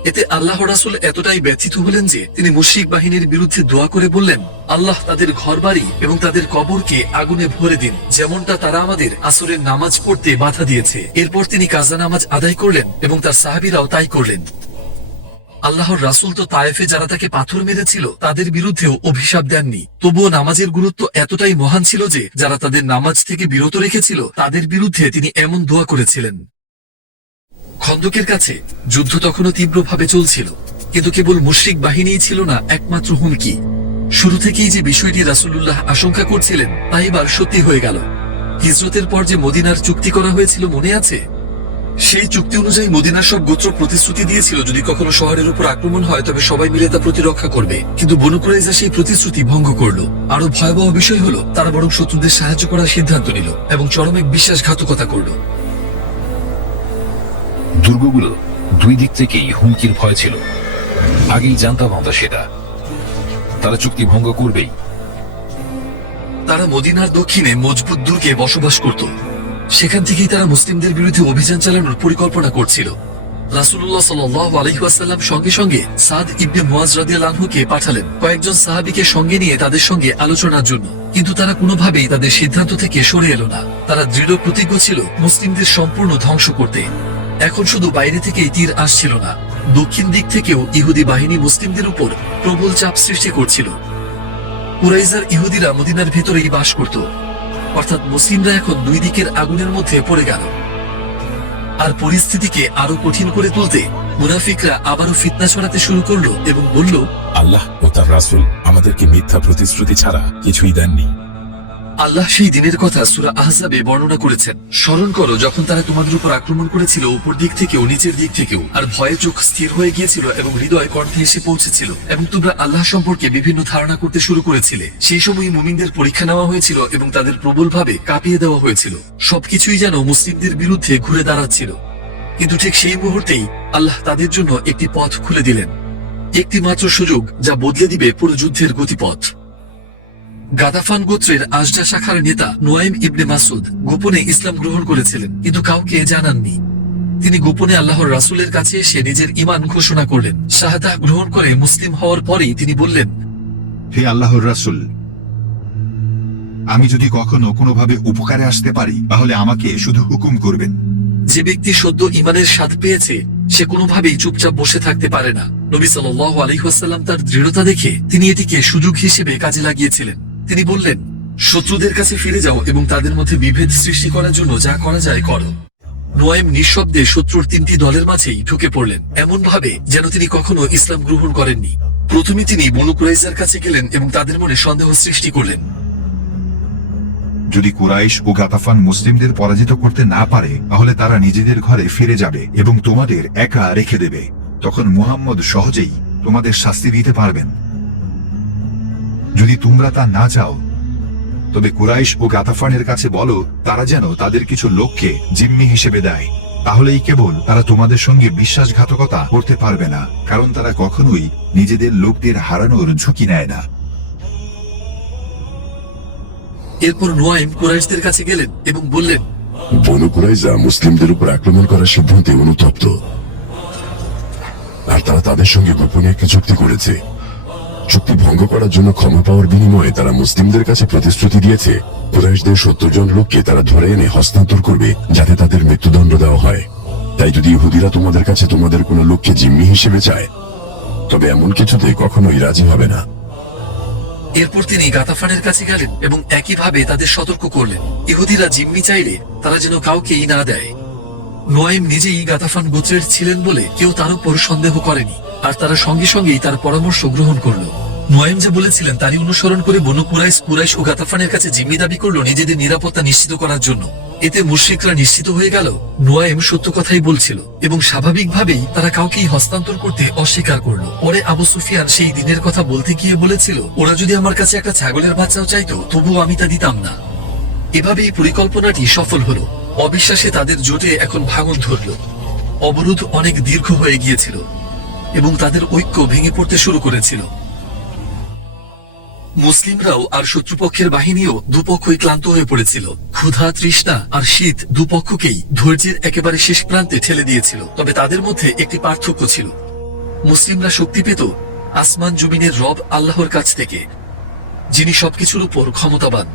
এতে আল্লাহ রাসূল এতটাই ব্যথিত হলেন যে তিনি মুশরিক বাহিনীর বিরুদ্ধে দোয়া করে বললেন, আল্লাহ তাদের ঘরবাড়ি এবং তাদের কবরকে আগুনে ভরে দিন, যেমনটা তারা আমাদের আসরের নামাজ পড়তে বাধা দিয়েছে। এরপর তিনি কাজা নামাজ আদায় করলেন এবং তার সাহাবীরাও তাই করলেন। আল্লাহর রাসূল তো তায়েফে যারা তাকে পাথর মেরেছিল তাদের বিরুদ্ধেও অভিশাপ দেননি। তবুও নামাজের গুরুত্ব এতটাই মহান ছিল যে যারা তাদের নামাজ থেকে বিরত রেখেছিল তাদের বিরুদ্ধে তিনি এমন দোয়া করেছিলেন। খন্দকের কাছে যুদ্ধ তখনও তীব্রভাবে চলছিল, কিন্তু কেবল মুশরিক বাহিনীই ছিল না একমাত্র হুমকি। শুরু থেকেই যে বিষয়টি রাসূলুল্লাহ আশঙ্কা করছিলেন তা এবার সত্যি হয়ে গেল। হিজরতের পর যে মদিনার চুক্তি করা হয়েছিল মনে আছে? সেই চুক্তি অনুযায়ী মদিনার সব গোত্র প্রতিশ্রুতি দিয়েছিল যদি কখনো শহরের উপর আক্রমণ হয় তবে সবাই মিলে তা প্রতিরক্ষা করবে, কিন্তু বনু কুরাইজা সেই প্রতিশ্রুতি ভঙ্গ করলো। আরো ভয়াবহ বিষয় হলো তারা বরং শত্রুদের সাহায্য করার সিদ্ধান্ত নিল এবং চরম এক বিশ্বাসঘাতকতা করলো। দুর্গগুলো দুই দিক থেকেই হুমকির ভয় ছিল। আগেই জানতাম আমরা সেটা, তারা চুক্তি ভঙ্গ করবেই। তারা মদিনার দক্ষিণে মজবুত দুর্গে বসবাস করত। সেখান থেকেই তারা মুসলিমদের বিরুদ্ধে অভিযান চালানোর পরিকল্পনা করছিল। রাসূলুল্লাহ সাল্লাল্লাহু আলাইহি ওয়াসাল্লাম সঙ্গে সঙ্গে সাদ ইবনে মুআজ রাদিয়াল্লাহু আনহুকে পাঠালেন কয়েকজন সাহাবীকে সঙ্গে নিয়ে তাদের সঙ্গে আলোচনার জন্য, কিন্তু তারা কোনোভাবেই তাদের সিদ্ধান্ত থেকে সরে এলো না। তারা দৃঢ় প্রতিজ্ঞ ছিল মুসলিমদের সম্পূর্ণ ধ্বংস করতে। এখন শুধু বাইরে থেকেই তীর আসছিল না, দক্ষিণ দিক থেকেও ইহুদি বাহিনী মুসলিমদের উপর প্রবল চাপ সৃষ্টি করছিল। কুরাইজার ইহুদিরা মদিনার ভেতরেই বাস করত, অর্থাৎ মুসলিমরা এখন দুই দিকের আগুনের মধ্যে পড়ে গেল। আর পরিস্থিতিকে আরো কঠিন করে তুলতে মুনাফিকরা আবারও ফিতনা ছড়াতে শুরু করলো এবং বলল, আল্লাহ ও তার রাসূল আমাদেরকে মিথ্যা প্রতিশ্রুতি ছাড়া কিছুই দেননি। আল্লাহ সেই দিনের কথা সূরা আহজাবে বর্ণনা করেছেন। স্মরণ করো যখন তারা তোমাদের উপর আক্রমণ করেছিল উপর দিক থেকেও নিচের দিক থেকেও, আর ভয়ে চোখ স্থির হয়ে গিয়েছিল এবং হৃদয় কণ্ঠে এসে পৌঁছেছিল, এবং তোমরা আল্লাহ সম্পর্কে বিভিন্ন ধারণা করতে শুরু করেছিলে। সেই সময় মুমিনদের পরীক্ষা নেওয়া হয়েছিল এবং তাদের প্রবলভাবে কাঁপিয়ে দেওয়া হয়েছিল। সবকিছুই যেন মুসলিমদের বিরুদ্ধে ঘুরে দাঁড়াচ্ছিল। কিন্তু ঠিক সেই মুহূর্তেই আল্লাহ তাদের জন্য একটি পথ খুলে দিলেন, একটি মাত্র সুযোগ যা বদলে দিবে পুরো যুদ্ধের গতিপথ। গাদাফান গোত্রের আজদা শাখার নেতা নোয়াইম ইবনে মাসুদ গোপনে ইসলাম গ্রহণ করেছিলেন, কিন্তু কাউকে জানাননি। তিনি গোপনে আল্লাহর রাসূলের কাছে এসে নিজের ঈমান ঘোষণা করলেন। শাহাদাহ গ্রহণ করে মুসলিম হওয়ার পরেই তিনি বললেন, হে আল্লাহর রাসূল, আমি যদি কখনো কোনোভাবে উপকারে আসতে পারি তাহলে আমাকে শুধু হুকুম করবেন। যে ব্যক্তি সদ্য ঈমানের স্বাদ পেয়েছে সে কোনোভাবেই চুপচাপ বসে থাকতে পারে না। নবী সাল্লাল্লাহু আলাইহি ওয়াসাল্লাম তার দৃঢ়তা দেখে তিনি এটিকে সুযোগ হিসেবে কাজে লাগিয়েছিলেন। তিনি বললেন, শত্রুদের কাছে ফিরে যাও এবং তাদের মধ্যে বিভেদ সৃষ্টি করার জন্য যা করা যায় করো। নোয়াইম নিঃশব্দে শত্রুর তিনটি দলের মাঝেই ঢুকে পড়লেন, এমন ভাবে যেন তিনি কখনো ইসলাম গ্রহণ করেননি। প্রথমে তিনি বনু কুরাইজার কাছে গেলেন এবং তাদের মনে সন্দেহ সৃষ্টি করলেন। যদি কুরাইশ ও গাতাফান মুসলিমদের পরাজিত করতে না পারে তাহলে তারা নিজেদের ঘরে ফিরে যাবে এবং তোমাদের একা রেখে দেবে। তখন মুহাম্মদ সহজেই তোমাদের শাস্তি দিতে পারবেন। যদি তোমরা তা না চাও তবে কুরাইশ ও গাতাফানের কাছে বলো তারা যেন তাদের কিছু লোককে জিম্মি হিসেবে দেয়। তাহলেই কেবল তারা তোমাদের সঙ্গে বিশ্বাসঘাতকতা করতে পারবে না, কারণ তারা কখনোই নিজেদের লোকদের হারানোর ঝুঁকি নেয় না। এরপর নোয়াইম কুরাইশদের কাছে গেলেন এবং বললেন, বনু কুরাইজা মুসলিমদের উপর আক্রমণ করার সিদ্ধান্তে অনুতপ্ত, আর তারা তাদের সঙ্গে গোপনে একটা চুক্তি করেছে। চুক্তি ভঙ্গ করার জন্য ক্ষমা পাওয়ার বিনিময়ে তারা মুসলিমদের কাছে প্রতিশ্রুতি দিয়েছে কুরাইশদের 70 জন লোককে তারা ধরে এনে হস্তান্তর করবে যাতে তাদের মৃত্যুদণ্ড দেওয়া হয়। তাই যদি ইহুদিরা তোমাদের কাছে তোমাদের কোনো লোককে জিম্মি হিসেবে চায় তবে এমন কিছুতে কখনোই রাজি হবে না। এরপর তিনি গাতাফানের কাছে গেলেন এবং একইভাবে তাদের সতর্ক করলেন, ইহুদিরা জিম্মি চাইলে তারা যেন কাউকেই না দেয়। নোয়াইম নিজেই গাতাফান গোত্রের ছিলেন বলে কেউ তার উপর সন্দেহ করেনি, আর তারা সঙ্গে সঙ্গেই তার পরামর্শ গ্রহণ করল। নোয়াইম যা বলেছিলেন তারই অনুসরণ করে বনু কুরাইশ ও গাতাফানের কাছে জিম্মি দাবি করল নিজেদের নিরাপত্তা নিশ্চিত করার জন্য। এতে মুশরিকরা নিশ্চিত হয়ে গেল নোয়াইম সত্য কথাই বলছিল এবং স্বাভাবিকভাবেই তারা কাউকেই হস্তান্তর করতে অস্বীকার করল। পরে আবু সুফিয়ান সেই দিনের কথা বলতে গিয়ে বলেছিল, ওরা যদি আমার কাছে একটা ছাগলের বাচ্চাও চাইতো তবুও আমি তা দিতাম না। এভাবেই পরিকল্পনাটি সফল হলো। অবিশ্বাসে তাদের জোটে এখন ভাঙন ধরল। অবরোধ অনেক দীর্ঘ হয়ে গিয়েছিল এবং তাদের ঐক্য ভেঙে পড়তে শুরু করেছিল। মুসলিমরাও আর শত্রুপক্ষের বাহিনীও দুপক্ষই ক্লান্ত হয়ে পড়েছিল। ক্ষুধা, তৃষ্ণা আর শীত দুপক্ষকেই ধৈর্যের একেবারে শেষ প্রান্তে ঠেলে দিয়েছিল। তবে তাদের মধ্যে একটি পার্থক্য ছিল, মুসলিমরা শক্তি পেত আসমান জমিনের রব আল্লাহর কাছ থেকে, যিনি সবকিছুর উপর ক্ষমতাবান।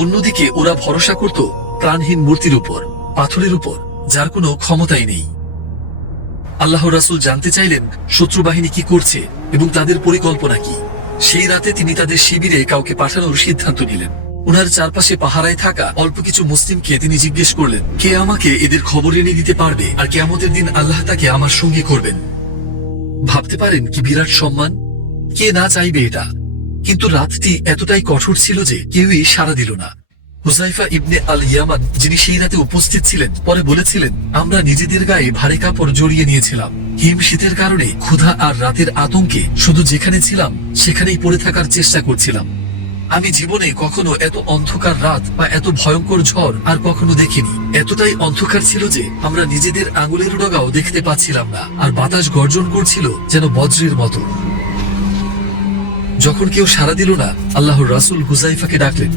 অন্যদিকে ওরা ভরসা করত প্রাণহীন মূর্তির উপর, পাথরের উপর, যার কোনো ক্ষমতাই নেই। আল্লাহর রাসূল জানতে চাইলেন শত্রু বাহিনী কি করছে এবং তাদের পরিকল্পনা কি। সেই রাতে তিনি তাদের শিবিরে কাউকে পাঠানোর সিদ্ধান্ত নিলেন। উনার চারপাশে পাহারায় থাকা অল্প কিছু মুসলিমকে তিনি জিজ্ঞেস করলেন, কে আমাকে এদের খবর এনে দিতে পারবে আর কিয়ামতের দিন আল্লাহ তাকে আমার সঙ্গী করবেন। ভাবতে পারেন কি বিরাট সম্মান, কে না চাইবে এটা। কিন্তু রাতটি এতটাই কঠোর ছিল যে কেউই সাড়া দিল না। হুযায়ফা ইবনে আল ইয়ামান, যিনি সেই রাতে উপস্থিত ছিলেন, পরে বলেছিলেন, আমরা নিজেদের গায়ে ভারী কাপড় জড়িয়ে নিয়েছিলাম। হিম শীতের কারণে ক্ষুধা আর রাতের আতঙ্কে শুধু যেখানে ছিলাম সেখানেই পড়ে থাকার চেষ্টা করছিলাম। আমি জীবনে কখনো এত অন্ধকার রাত বা এত ভয়ঙ্কর ঝড় আর কখনো দেখিনি। এতটাই অন্ধকার ছিল যে আমরা নিজেদের আঙুলের ডগাও দেখতে পাচ্ছিলাম না, আর বাতাস গর্জন করছিল যেন বজ্রের মতো। যখন কেউ সাড়া দিল না, আল্লাহর রাসূল হুযায়ফাকে ডাকলেন,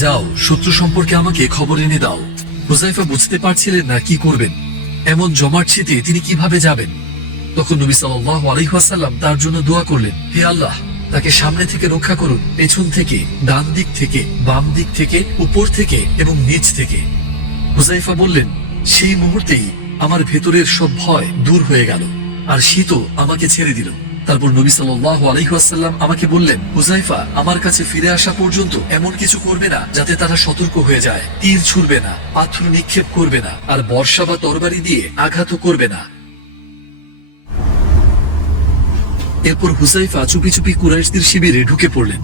যাও শত্রু সম্পর্কে আমাকে খবর এনে দাও। হুযায়ফা বুঝতে পারছিলেন না কি করবেন। এমন জমাট শীতে তিনি কিভাবে যাবেন। তখন নবী সাল্লাল্লাহু আলাইহি ওয়াসাল্লাম তার জন্য দোয়া করলেন, হে আল্লাহ, তাকে সামনে থেকে রক্ষা করুন, পেছন থেকে, ডান দিক থেকে, বাম দিক থেকে, উপর থেকে এবং নিচ থেকে। হুযায়ফা বললেন, সেই মুহূর্তেই আমার ভেতরের সব ভয় দূর হয়ে গেল আর শীতও আমাকে ছেড়ে দিল। তারপর নবী সাল্লাল্লাহু আলাইহি ওয়াসাল্লাম আমাকে বললেন, হুযায়ফা, আমার কাছে ফিরে আসা পর্যন্ত এমন কিছু করবে না যাতে তারা সতর্ক হয়ে যায়। তীর ছুড়বে না, পাথর নিক্ষেপ করবে না, আর বর্ষা বা তরবারি দিয়ে আঘাতও করবে না। এরপর হুযায়ফা চুপি চুপি কুরাইশদের শিবিরে ঢুকে পড়লেন।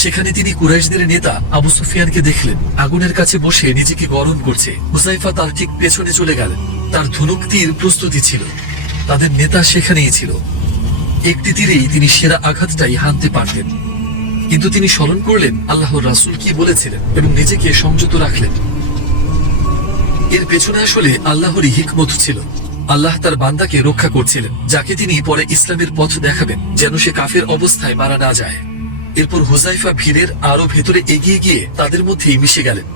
সেখানে তিনি কুরাইশদের নেতা আবু সুফিয়ানকে দেখলেন আগুনের কাছে বসে নিজেকে গরম করছে। হুযায়ফা তার ঠিক পেছনে চলে গেলেন। তার ধনুক তীর প্রস্তুতি ছিল। তাদের নেতা সেখানেই ছিল। একটি তীরেই তিনি সেরা আঘাতটাই হানতে পারতেন, কিন্তু তিনি স্মরণ করলেন আল্লাহর রাসূল কি বলেছিলেন এবং নিজেকে সংযত রাখলেন। এর পেছনে আসলে আল্লাহরই হিকমত ছিল। আল্লাহ তার বান্দাকে রক্ষা করছিলেন, যাকে তিনি পরে ইসলামের পথ দেখাবেন, যেন সে কাফের অবস্থায় মারা না যায়। এরপর হুযায়ফা ভিড়ের আরো ভেতরে এগিয়ে গিয়ে তাদের মধ্যেই মিশে গেলেন।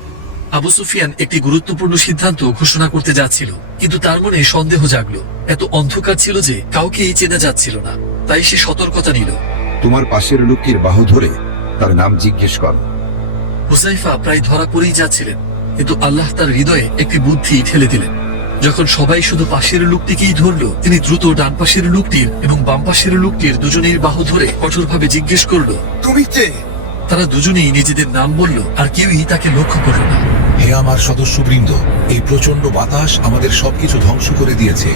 আবু সুফিয়ান একটি গুরুত্বপূর্ণ সিদ্ধান্ত ঘোষণা করতে যাচ্ছিল, কিন্তু তার মনে সন্দেহ জাগলো। এত অন্ধকার ছিল যে কাউকেই চেনা যাচ্ছিল না। তাই সে সতর্কতা নিল। তোমার পাশের লোকটির বাহু ধরে তার নাম জিজ্ঞেস করো। হুযায়ফা প্রায় ধরা পড়েই যাচ্ছিলেন, কিন্তু আল্লাহ তার হৃদয়ে একটি বুদ্ধি ঠেলে দিলেন। যখন সবাই শুধু পাশের লোকটিকেই ধরলো, তিনি দ্রুত ডান পাশের লোকটির এবং বাম পাশের লোকটির দুজনের বাহু ধরে কঠোরভাবে জিজ্ঞেস করলো, তুমি কে? তারা দুজনেই নিজেদের নাম বলল, আর কেউই তাকে লক্ষ্য করল না। হে আমার সদস্যবৃন্দ, এই প্রচন্ড বাতাস আমাদের সবকিছু ধ্বংস করে দিয়েছে।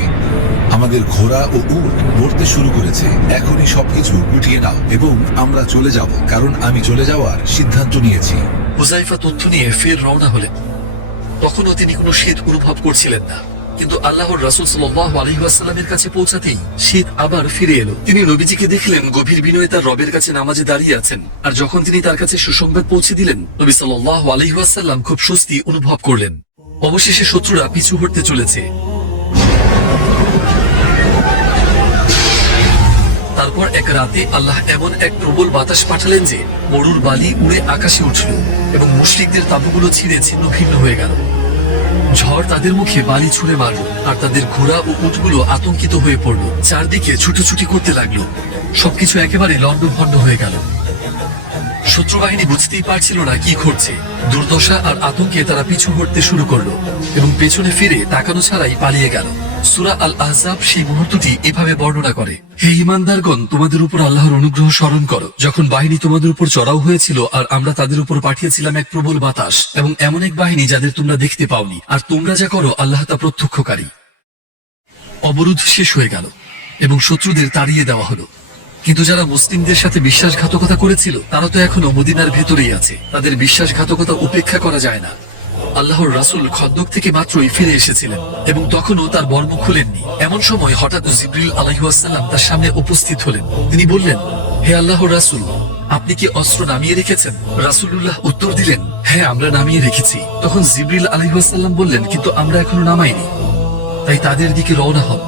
আমাদের ঘোড়া ও উট মরতে শুরু করেছে। এখনই সবকিছু গুটিয়ে নাও এবং আমরা চলে যাব, কারণ আমি চলে যাওয়ার সিদ্ধান্ত নিয়েছি। হুযায়ফা তথ্য নিয়ে ফের রওনা হলেন। তখনও তিনি কোনো শীত অনুভব করছিলেন না, কিন্তু আল্লাহর রাসূল সাল্লাল্লাহু আলাইহি ওয়াসাল্লামের কাছে পৌঁছাতেই শীত আবার ফিরে এলো। তিনি নবীজিকে দেখলেন গভীর বিনয়ে তার রবের কাছে নামাজে দাঁড়িয়ে আছেন, আর যখন তিনি তার কাছে সুসংবাদ পৌঁছে দিলেন, নবী সাল্লাল্লাহু আলাইহি ওয়াসাল্লাম খুব স্বস্তি অনুভব করলেন। অবশেষে শত্রুরা পিছু হটতে চলেছে। তারপর এক রাতে আল্লাহ এমন এক প্রবল বাতাস পাঠালেন যে মরুর বালি উড়ে আকাশে উঠল এবং মুশরিকদের তাঁবুগুলো ছিঁড়ে ছিন্ন ভিন্ন হয়ে গেল। ঝড় তাদের মুখে বালি ছুঁড়ে মারল, আর তাদের ঘোড়া ও উটগুলো আতঙ্কিত হয়ে পড়ল। চারদিকে ছুটোছুটি করতে লাগলো। সবকিছু একেবারে লণ্ডভণ্ড হয়ে গেল। শত্রু বাহিনী বুঝতেই পারছিল না কি ঘটছে। দুর্দশা আর আতঙ্কে তারা পিছু হটতে শুরু করলো এবং পেছনে ফিরে তাকানো ছাড়াই পালিয়ে গেল। সূরা আল আহজাব সেই মুহূর্তটি এভাবে বর্ণনা করে, হে ঈমানদারগণ, তোমাদের উপর আল্লাহর অনুগ্রহ স্মরণ করো, যখন বাহিনী তোমাদের উপর চড়াও হয়েছিল আর আমরা তাদের উপর পাঠিয়েছিলাম এক প্রবল বাতাস এবং এমন এক বাহিনী যাদের তোমরা দেখতে পাওনি, আর তোমরা যা করো আল্লাহ তা প্রত্যক্ষকারী। অবরোধ শেষ হয়ে গেল এবং শত্রুদের তাড়িয়ে দেওয়া হলো। কিন্তু যারা মুসলিমদের সাথে বিশ্বাসঘাতকতা করেছিল তারা তো এখনো মদিনার ভেতরেই আছে। তাদের বিশ্বাসঘাতকতা উপেক্ষা করা যায় না। আল্লাহর রাসূল খন্দক থেকে মাত্রই ফিরে এসেছিলেন এবং তখনও তার বর্ম খুলেননি। এমন সময় হঠাৎ জিবরিল আলাইহিস সালাম তার সামনে উপস্থিত হলেন। তিনি বললেন, হে আল্লাহর রাসূল, আপনি কি অস্ত্র নামিয়ে রেখেছেন? রাসূলুল্লাহ উত্তর দিলেন, হ্যাঁ, আমরা নামিয়ে রেখেছি। তখন জিবরিল আলাইহিস সালাম বললেন, কিন্তু আমরা এখনো নামাইনি। তাই তাদের দিকে রওনা হন।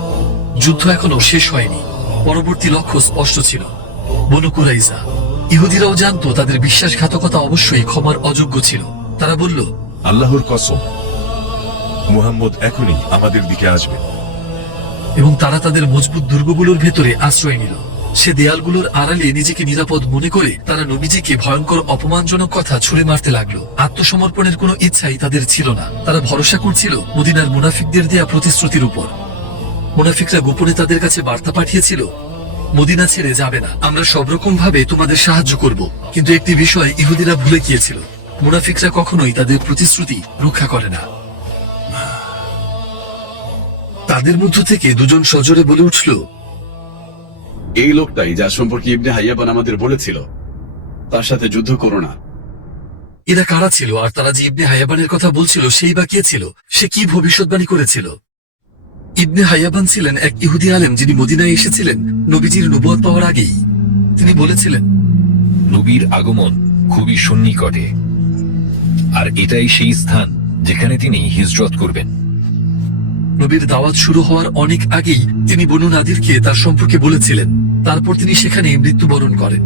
যুদ্ধ এখনো শেষ হয়নি। পরবর্তী লক্ষ্য স্পষ্ট ছিল, বনু কুরাইজা। ইহুদিরাও জানতো তাদের বিশ্বাসঘাতকতা অবশ্যই ক্ষমার অযোগ্য ছিল। তারা বলল, আল্লাহর কসম, মুহাম্মদ এখনই আমাদের দিকে আসবে। এবং তারা তাদের মজবুত দুর্গগুলোর ভেতরে আশ্রয় নিল। সে দেয়ালগুলোর আড়ালে নিজেকে নিরাপদ মনে করে তারা নবীজিকে ভয়ঙ্কর অপমানজনক কথা ছুড়ে মারতে লাগলো। আত্মসমর্পণের কোনো ইচ্ছাই তাদের ছিল না। তারা ভরসা করছিল মদিনার মুনাফিকদের দেয়া প্রতিশ্রুতির উপর। মুনাফিকরা গোপনে তাদের কাছে বার্তা পাঠিয়েছিল, মদিনা ছেড়ে যাবে না, আমরা সব রকম ভাবে তোমাদের সাহায্য করব। কিন্তু একটি বিষয় ইহুদিরা ভুলে গিয়েছিল, মুনাফিকরা কখনোই তাদের প্রতিশ্রুতি রক্ষা করে না। তাদের মধ্য থেকে দুজন সজোরে বলে উঠল, এই লোকটাই যার সম্পর্কে ইবনে হাইয়াবান আমাদের বলেছিল, তার সাথে যুদ্ধ করো না। এরা কারা ছিল, আর তারা যে ইবনে হাইয়াবানের কথা বলছিল সেই বা কে ছিল? সে কি ভবিষ্যৎবাণী করেছিল? ইবনে হাইয়াবান ছিলেন এক ইহুদি আলেম, যিনি মদিনায় এসেছিলেন নবীজির নবুয়ত পাওয়ার আগেই। তিনি বলেছিলেন, নবীর আগমন খুবই সন্নিকটে, আর এটাই সেই স্থান যেখানে তিনি হিজরত করবেন। নবীর দাওয়াত শুরু হওয়ার অনেক আগেই তিনি বনু নাদিরকে তার সম্পর্কে বলেছিলেন। তারপর তিনি সেখানে মৃত্যুবরণ করেন।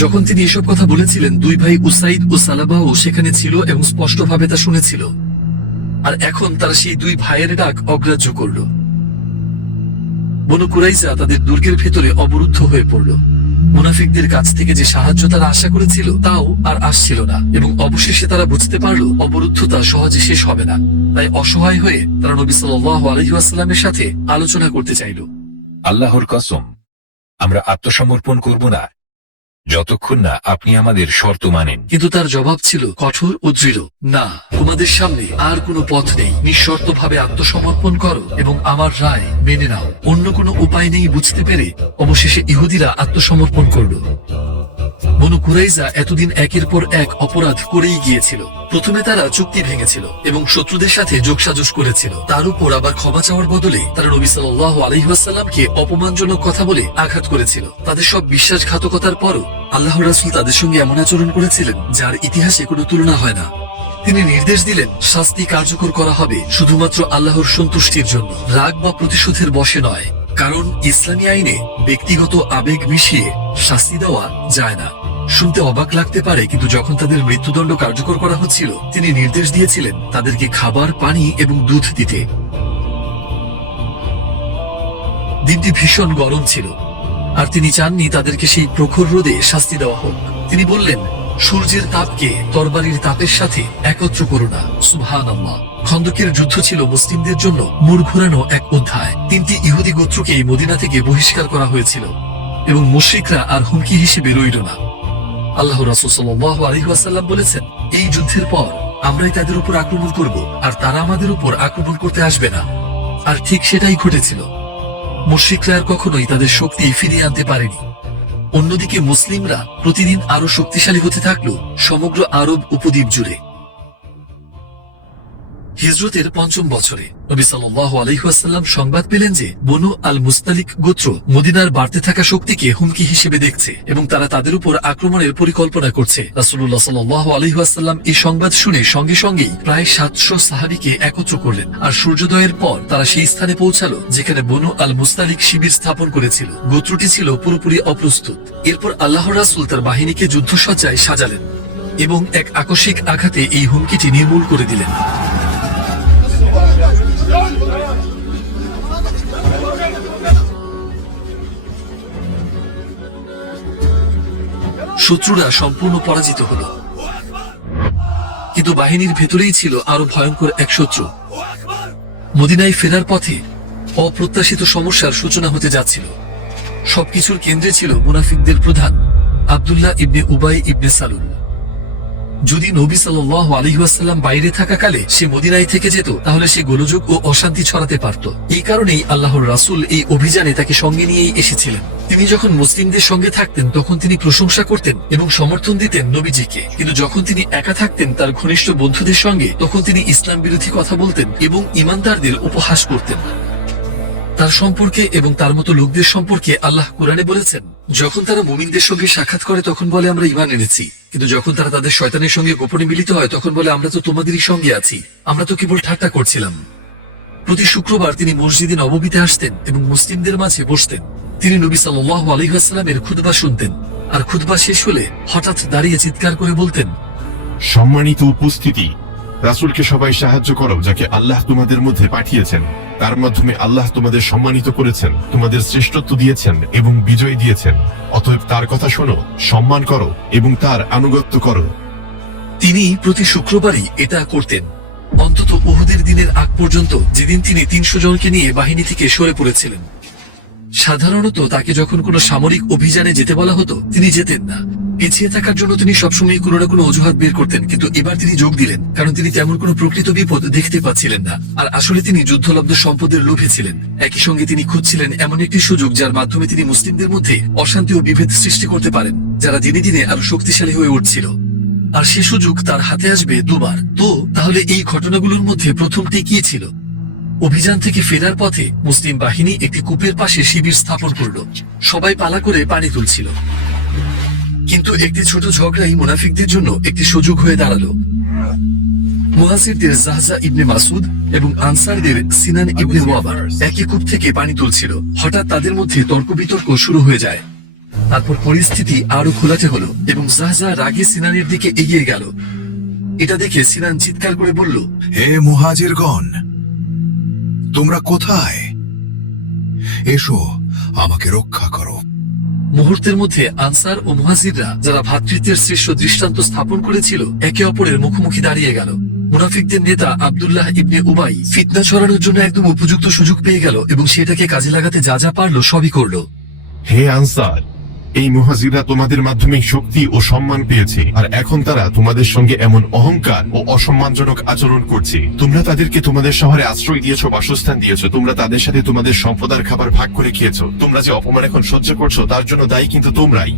যখন তিনি এসব কথা বলেছিলেন, দুই ভাই উসাইদ ও সালাবাও সেখানে ছিল এবং স্পষ্টভাবে তা শুনেছিল। আর এখন তারা সেই দুই ভাইয়ের ডাক অগ্রাহ্য করল। বনু কুরাইজা তাদের দুর্গের ভেতরে অবরুদ্ধ হয়ে পড়ল। মুনাফিকদের কাছ থেকে যে সাহায্য তারা আশা করেছিল তাও আর আসছিল না, এবং অবশেষে তারা বুঝতে পারল অবরুদ্ধতা সহজে শেষ হবে না। তাই অসহায় হয়ে তারা নবী সাল্লাল্লাহু আলাইহি ওয়াসাল্লামের সাথে আলোচনা করতে চাইল। আল্লাহর কসম, আমরা আত্মসমর্পণ করব না যতক্ষণ না আপনি আমাদের শর্ত মানেন। কিন্তু তার জবাব ছিল কঠোর ও দৃঢ়, না, তোমাদের সামনে আর কোনো পথ নেই, নিঃশর্তভাবে আত্মসমর্পণ করো এবং আমার রায় মেনে নাও। অন্য কোনো উপায় নেই বুঝতে পেরে অবশেষে ইহুদিরা আত্মসমর্পণ করল। বনু কুরাইজা এতদিন একের পর এক অপরাধ করেই গিয়েছিল। প্রথমে তারা চুক্তি ভেঙেছিল এবং শত্রুদের সাথে যোগসাজশ করেছিল। তার উপর আবার ক্ষমা চাওয়ার বদলে তারা নবী সাল্লাল্লাহু আলাইহি ওয়াসাল্লামকে অপমানজনক কথা বলে আঘাত করেছিল। তাদের সব বিশ্বাসঘাতকতার পরও আল্লাহর রাসূল তাদের সঙ্গে এমন আচরণ করেছিলেন যার ইতিহাসে কোনো তুলনা হয় না। তিনি নির্দেশ দিলেন শাস্তি কার্যকর করা হবে শুধুমাত্র আল্লাহর সন্তুষ্টির জন্য, রাগ বা প্রতিশোধের বশে নয়। কারণ ইসলামী আইনে ব্যক্তিগত আবেগ মিশিয়ে শাস্তি দেওয়া যায় না। শুনতে অবাক লাগতে পারে, কিন্তু যখন তাদের মৃত্যুদণ্ড কার্যকর করা হচ্ছিল তিনি নির্দেশ দিয়েছিলেন তাদেরকে খাবার, পানি এবং দুধ দিতে। দিনটি ভীষণ গরম ছিল আর তিনি চাননি তাদেরকে সেই প্রখর রোদে শাস্তি দেওয়া হোক। তিনি বললেন, সূর্যের তাপকে তরবারির তাপের সাথে একত্র করো না। সুবহানাল্লাহ। খন্দকের যুদ্ধ ছিল মুসলিমদের জন্য মোড় ঘোরানো এক অধ্যায়। 3টি ইহুদি গোত্রকে মদিনা থেকে বহিষ্কার করা হয়েছিল এবং মুশরিকরা আর হুমকি হিসেবে রইল না। আল্লাহ রাসূল সাল্লাল্লাহু আলাইহি ওয়াসাল্লাম বলেছেন, এই যুদ্ধের পর আমরাই তাদের উপর আক্রমণ করব আর তারা আমাদের উপর আক্রমণ করতে আসবে না। আর ঠিক সেটাই ঘটেছিল। মুশরিকরা আর কখনোই তাদের শক্তি ফিরিয়ে আনতে পারেনি। অন্যদিকে মুসলিমরা প্রতিদিন আরো শক্তিশালী হতে থাকলো সমগ্র আরব উপদ্বীপ জুড়ে। হিজরতের 5ম বছরে নবী সাল্লাল্লাহু আলাইহি ওয়াসাল্লাম সংবাদ পেলেন যে বনু আল মুস্তালিক গোত্র মদিনার বাড়তে থাকা শক্তিকে হুমকি হিসেবে দেখছে এবং তারা তাদের উপর আক্রমণের পরিকল্পনা করছে। রাসূলুল্লাহ সাল্লাল্লাহু আলাইহি ওয়াসাল্লাম এই সংবাদ শুনে সঙ্গে সঙ্গেই প্রায় 700 সাহাবীকে একত্র করলেন আর সূর্যোদয়ের পর তারা সেই স্থানে পৌঁছালো যেখানে বনু আল মুস্তালিক শিবির স্থাপন করেছিল। গোত্রটি ছিল পুরোপুরি অপ্রস্তুত। এরপর আল্লাহর রাসূল তার বাহিনীকে যুদ্ধসজ্জায় সাজালেন এবং এক আকস্মিক আঘাতে এই হুমকিটি নির্মূল করে দিলেন। শত্রুরা সম্পূর্ণ পরাজিত হল, কিন্তু বাহিনীর ভেতরেই ছিল আরো ভয়ঙ্কর এক শত্রু। মদিনায় ফেরার পথে অপ্রত্যাশিত সমস্যার সূচনা হতে যাচ্ছিল। সবকিছুর কেন্দ্রে ছিল মুনাফিকদের প্রধান আব্দুল্লাহ ইবনে উবাই ইবনে সালুল। যদি নবী সাল্লাল্লাহু আলাইহি ওয়াসাল্লাম বাইরে থাকাকালে সে মদিনায় থেকে যেত তাহলে সে গোলযোগ ও অশান্তি ছড়াতে পারত। এই কারণেই আল্লাহর রাসূল এই অভিযানে তাকে সঙ্গে নিয়েই এসেছিলেন। তিনি যখন মুসলিমদের সঙ্গে থাকতেন তখন তিনি প্রশংসা করতেন এবং সমর্থন দিতেন নবীজিকে, কিন্তু যখন তিনি একা থাকতেন তার ঘনিষ্ঠ বন্ধুদের সঙ্গে তখন তিনি ইসলাম বিরোধী কথা বলতেন এবং ঈমানদারদের উপহাস করতেন। তার সম্পর্কে এবং তার মতো লোকদের সম্পর্কে আল্লাহ কোরআনে বলেছেন, যখন তারা মুমিনদের সঙ্গে সাক্ষাৎ করে তখন বলে আমরা ঈমান এনেছি, কিন্তু যখন তারা তাদের শয়তানের সঙ্গে গোপনে মিলিত হয় তখন বলে আমরা তো তোমাদেরই সঙ্গে আছি, আমরা তো কেবল ঠাট্টা করছিলাম। প্রতি শুক্রবার তিনি মসজিদে নববীতে আসতেন এবং মুসলিমদের মাঝে বসতেন। তিনি নবী সাল্লাল্লাহু আলাইহি ওয়াসাল্লামের খুতবা শুনতেন আর খুতবা শেষ হলে হঠাৎ দাঁড়িয়ে চিৎকার করে বলতেন, সম্মানিত উপস্থিতি, রাসূলকে সবাই সাহায্য করো যাকে আল্লাহ তোমাদের মধ্যে পাঠিয়েছেন। তার মাধ্যমে আল্লাহ তোমাদের সম্মানিত করেছেন, তোমাদের শ্রেষ্ঠত্ব দিয়েছেন এবং বিজয় দিয়েছেন। অতএব তার কথা শোনো, সম্মান করো এবং তার আনুগত্য করো। তিনি প্রতি শুক্রবারই এটা করতেন, অন্তত উহুদের দিনের আগ পর্যন্ত, যেদিন তিনি 300 জনকে নিয়ে বাহিনী থেকে সরে পড়েছিলেন। সাধারণত তাকে যখন কোনো সামরিক অভিযানে যেতে বলা হতো তিনি যেতেন না। পিছিয়ে থাকার জন্য তিনি সবসময় কোনো না কোনো অজুহাত বের করতেন, কিন্তু এবার তিনি যোগ দিলেন কারণ তিনি তেমন কোনো প্রকৃত বিপদ দেখতে পাচ্ছিলেন না। আর আসলে তিনি যুদ্ধলব্ধ সম্পদের লোভে ছিলেন। একই সঙ্গে তিনি খুঁজছিলেন এমন একটি সুযোগ যার মাধ্যমে তিনি মুসলিমদের মধ্যে অশান্তি ও বিভেদ সৃষ্টি করতে পারেন, যারা দিনে দিনে আরো শক্তিশালী হয়ে উঠছিল। আর সে সুযোগ তার হাতে আসবে দুবার। তো তাহলে এই ঘটনাগুলোর মধ্যে প্রথমটি কি ছিল? অভিযান থেকে ফেরার পথে মুসলিম বাহিনী একটি কূপের পাশে শিবির স্থাপন করল। সবাই পালা করে পানি তুলছিল, কিন্তু একটি ছোট ঝগড়াই মুনাফিকদের জন্য একটি সুযোগ হয়ে দাঁড়ালো। মুহাজিরদের জাহজা ইবনে মাসুদ এবং আনসারদের সিনান ইবনে ওয়াবা একই কূপ থেকে পানি তুলছিল। হঠাৎ তাদের মধ্যে তর্ক বিতর্ক শুরু হয়ে যায়। তারপর পরিস্থিতি আরো ঘোলাটে হলো এবং জাহজা রাগে সিনানের দিকে এগিয়ে গেল। এটা দেখে সিনান চিৎকার করে বলল, হে মুহাজিরগণ, তোমরা কোথায়? এসো, আমাকে রক্ষা করো। মুহূর্তের মধ্যে আনসার ও মুহাজিররা, যারা ভ্রাতৃত্বের শ্রেষ্ঠ দৃষ্টান্ত স্থাপন করেছিল, একে অপরের মুখোমুখি দাঁড়িয়ে গেল। মুনাফিকদের নেতা আব্দুল্লাহ ইবনে উবাই ফিতনা ছড়ানোর জন্য একদম উপযুক্ত সুযোগ পেয়ে গেল এবং সেটাকে কাজে লাগাতে যা যা পারলো সবই করলো। হে আনসার, এই মুহাজিররা তোমাদের মাধ্যমে শক্তি ও সম্মান পেয়েছে, আর এখন তারা তোমাদের সঙ্গে এমন অহংকার ও অসম্মানজনক আচরণ করছে। তোমরা তাদেরকে তোমাদের শহরে আশ্রয় দিয়েছো, বাসস্থান দিয়েছো, তোমরা তাদের সাথে তোমাদের সম্পদ আর খাবার ভাগ করে খেয়েছো। তোমরা যে অপমান এখন সহ্য করছো তার জন্য দায়ী কিন্তু তোমরাই।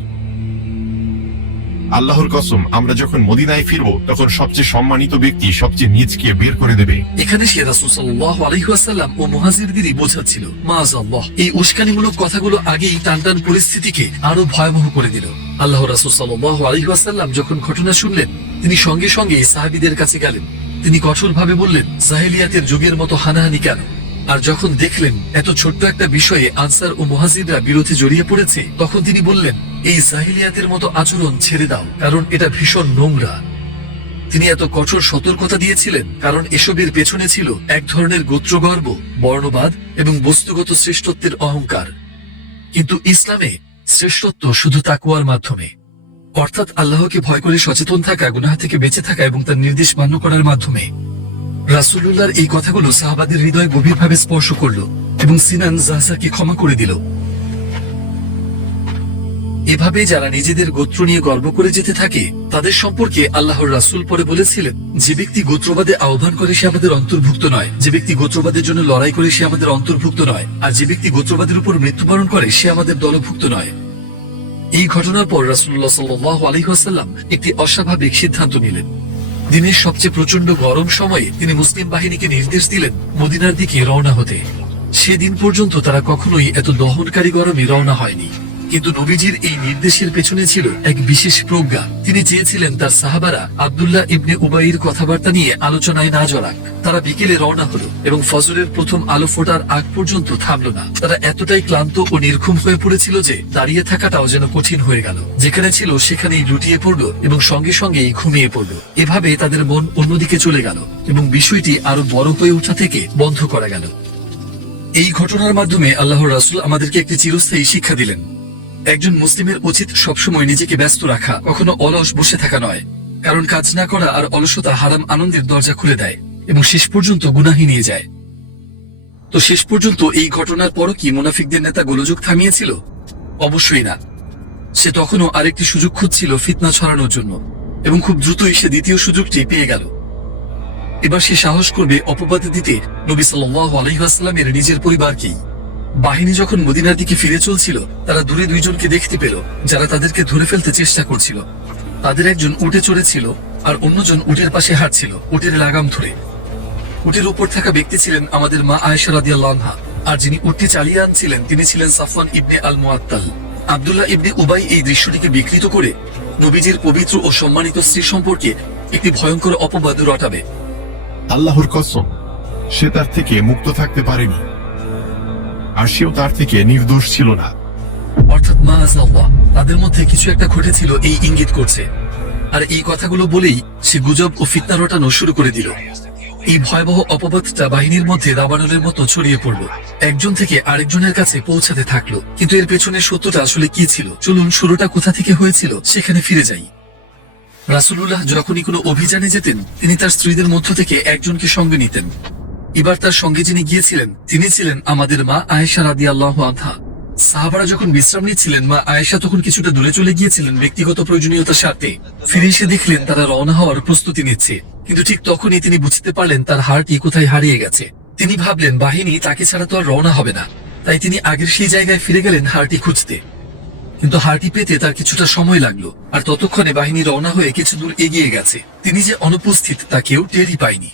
আল্লাহর কসম, আমরা যখন মদিনায় ফিরবো তখন সবচেয়ে সম্মানিত ব্যক্তি সবচেয়ে নিচকে বের করে দেবে। এখানে সে রাসূল সাল্লাল্লাহু আলাইহি ওয়াসাল্লাম ও মুহাজিরদেরই বোঝাচ্ছিল। মাআযাল্লাহ, এই উস্কানিমূলক কথাগুলো আগেই টানটান পরিস্থিতিকে আরো ভয়াবহ করে দিল। আল্লাহ রাসূল সাল্লাল্লাহু আলাইহি ওয়াসাল্লাম যখন ঘটনা শুনলেন, তিনি সঙ্গে সঙ্গে সাহাবীদের কাছে গেলেন। তিনি কঠোরভাবে বললেন, জাহেলিয়াতের যুগের মতো হানাহানি কেন? আর যখন দেখলেন এত ছোট্ট একটা বিষয়ে আনসার ও মুহাজিররা বিরোধে জড়িয়ে পড়েছে, তখন তিনি বললেন, এই জাহিলিয়াতের মতো আচরণ ছেড়ে দাও, কারণ এটা ভীষণ নোংরা। তিনি এত কঠোর সতর্কতা দিয়েছিলেন কারণ এসবের পেছনে ছিল এক ধরনের গোত্রগর্ব, বর্ণবাদ এবং বস্তুগত শ্রেষ্ঠত্বের অহংকার। কিন্তু ইসলামে শ্রেষ্ঠত্ব শুধু তাকওয়ার মাধ্যমে, অর্থাৎ আল্লাহকে ভয় করে সচেতন থাকা, গুনাহ থেকে বেঁচে থাকা এবং তার নির্দেশ মান্য করার মাধ্যমে। রাসূলুল্লাহর এই কথাগুলো সাহাবাদের হৃদয় গভীরভাবে স্পর্শ করল এবং সিনান জাহজাকে ক্ষমা করে দিল। এভাবে যারা নিজেদের গোত্র নিয়ে গর্ব করে যেতে থাকে তাদের সম্পর্কে আল্লাহর রাসূল পরে বলেছিলেন, যে ব্যক্তি গোত্রবাদে আহ্বান করে সে আমাদের অন্তর্ভুক্ত নয়, যে ব্যক্তি গোত্রবাদের জন্য লড়াই করে সে আমাদের অন্তর্ভুক্ত নয়, আর যে ব্যক্তি গোত্রবাদের উপর মৃত্যুবরণ করে সে আমাদের দলভুক্ত নয়। এই ঘটনার পর রাসূলুল্লাহ সাল্লাল্লাহু আলাইহি ওয়াসাল্লাম একটি অস্বাভাবিক সিদ্ধান্ত নিলেন। দিনের সবচেয়ে প্রচন্ড গরম সময়ে তিনি মুসলিম বাহিনীকে নির্দেশ দিলেন মদিনার দিকে রওনা হতে। সেদিন পর্যন্ত তারা কখনোই এত দহনকারী গরমে রওনা হয়নি। কিন্তু নবীজির এই নির্দেশের পেছনে ছিল এক বিশেষ প্রজ্ঞা। তিনি চেয়েছিলেন তার সাহাবারা আব্দুল্লাহ ইবনে উবাইর কথাবার্তা নিয়ে আলোচনায় না জড়াক। তারা বিকেলে রওনা হলো এবং ফজরের প্রথম আলো ফোটার আগ পর্যন্ত থামলো না। তারা এতটাই ক্লান্ত ও নির্ঘুম হয়ে পড়েছিল যে দাঁড়িয়ে থাকাটাও যেন কঠিন হয়ে গেল। যেখানে ছিল সেখানেই লুটিয়ে পড়ল এবং সঙ্গে সঙ্গেই ঘুমিয়ে পড়ল। এভাবে তাদের মন অন্যদিকে চলে গেল এবং বিষয়টি আরো বড় হয়ে ওঠা থেকে বন্ধ করা গেল। এই ঘটনার মাধ্যমে আল্লাহর রাসূল আমাদেরকে একটি চিরস্থায়ী শিক্ষা দিলেন। একজন মুসলিমের উচিত সবসময় নিজেকে ব্যস্ত রাখা, কখনো অলস বসে থাকা নয়, কারণ কাজ না করা আর অলসতা হারাম আনন্দের দরজা খুলে দেয় এবং শেষ পর্যন্ত গুনাহে নিয়ে যায়। তো শেষ পর্যন্ত এই ঘটনার পরও কি মুনাফিকদের নেতা গোলযোগ থামিয়েছিল? অবশ্যই না। সে তখনও আরেকটি সুযোগ খুঁজছিল ফিতনা ছড়ানোর জন্য, এবং খুব দ্রুতই সে দ্বিতীয় সুযোগটি পেয়ে গেল। এবার সে সাহস করবে অপবাদ দিতে নবী সাল্লাল্লাহু আলাইহি ওয়াসাল্লামের নিজের পরিবারকেই। বাহিনী যখন মদিনার দিকে ফিরে চলছিল, তারা দূরে দুইজনকে দেখতে পেল যারা তাদেরকে ধরে ফেলতে চেষ্টা করছিল। তাদের একজন উটে চড়েছিল আর অন্যজন উটের পাশে হাঁটছিল, উটের লাগাম ধরে। উটের উপর থাকা ব্যক্তি ছিলেন আমাদের মা আয়েশা রাদিয়াল্লাহু আনহা, আর যিনি উটটি চালিয়ে আনছিলেন তিনি ছিলেন সাফওয়ান ইবনে আল মুআত্তাল। আব্দুল্লাহ ইবনে উবাই এই দৃশ্যটিকে বিকৃত করে নবীজির পবিত্র ও সম্মানিত স্ত্রী সম্পর্কে একটি ভয়ঙ্কর অপবাদ রটাবে। আল্লাহর কসম, সে তার থেকে মুক্ত থাকতে পারেনি, আর সেও তার থেকে নির্দোষ ছিল না। অর্থাৎ মাআযাল্লাহ, তাদের মধ্যে কিছু একটা ঘটেছিল এই ইঙ্গিত করছে। আর এই কথাগুলো বলেই সে গুজব ও ফিতনা রটানো শুরু করে দিল। এই ভয়াবহ অপবাদটা বাহিনীর মধ্যে দাবানলের মতো ছড়িয়ে পড়ল, একজন থেকে আরেকজনের কাছে পৌঁছাতে থাকলো। কিন্তু এর পেছনে সত্যটা আসলে কি ছিল? চলুন শুরুটা কোথা থেকে হয়েছিল সেখানে ফিরে যাই। রাসূলুল্লাহ যখনই কোনো অভিযানে যেতেন, তিনি তার স্ত্রীদের মধ্য থেকে একজনকে সঙ্গে নিতেন। এবার তার সঙ্গে যিনি গিয়েছিলেন তিনি ছিলেন আমাদের মা আয়েশা রাদিয়াল্লাহু আনহা। সাহাবারা যখন বিশ্রাম নিচ্ছিলেন, মা আয়েশা তখন কিছুটা দূরে চলে গিয়েছিলেন ব্যক্তিগত প্রয়োজনীয়তার স্বার্থে। ফিরে এসে দেখলেন তারা রওনা হওয়ার প্রস্তুতি নিচ্ছে, কিন্তু ঠিক তখনই তিনি বুঝতে পারলেন তার হারটি কোথায় হারিয়ে গেছে। তিনি ভাবলেন বাহিনী তাকে ছাড়া তো আর রওনা হবে না, তাই তিনি আগের সেই জায়গায় ফিরে গেলেন হারটি খুঁজতে। কিন্তু হারটি পেতে তার কিছুটা সময় লাগলো, আর ততক্ষণে বাহিনী রওনা হয়ে কিছু দূর এগিয়ে গেছে। তিনি যে অনুপস্থিত তা কেউ টেরই পায়নি।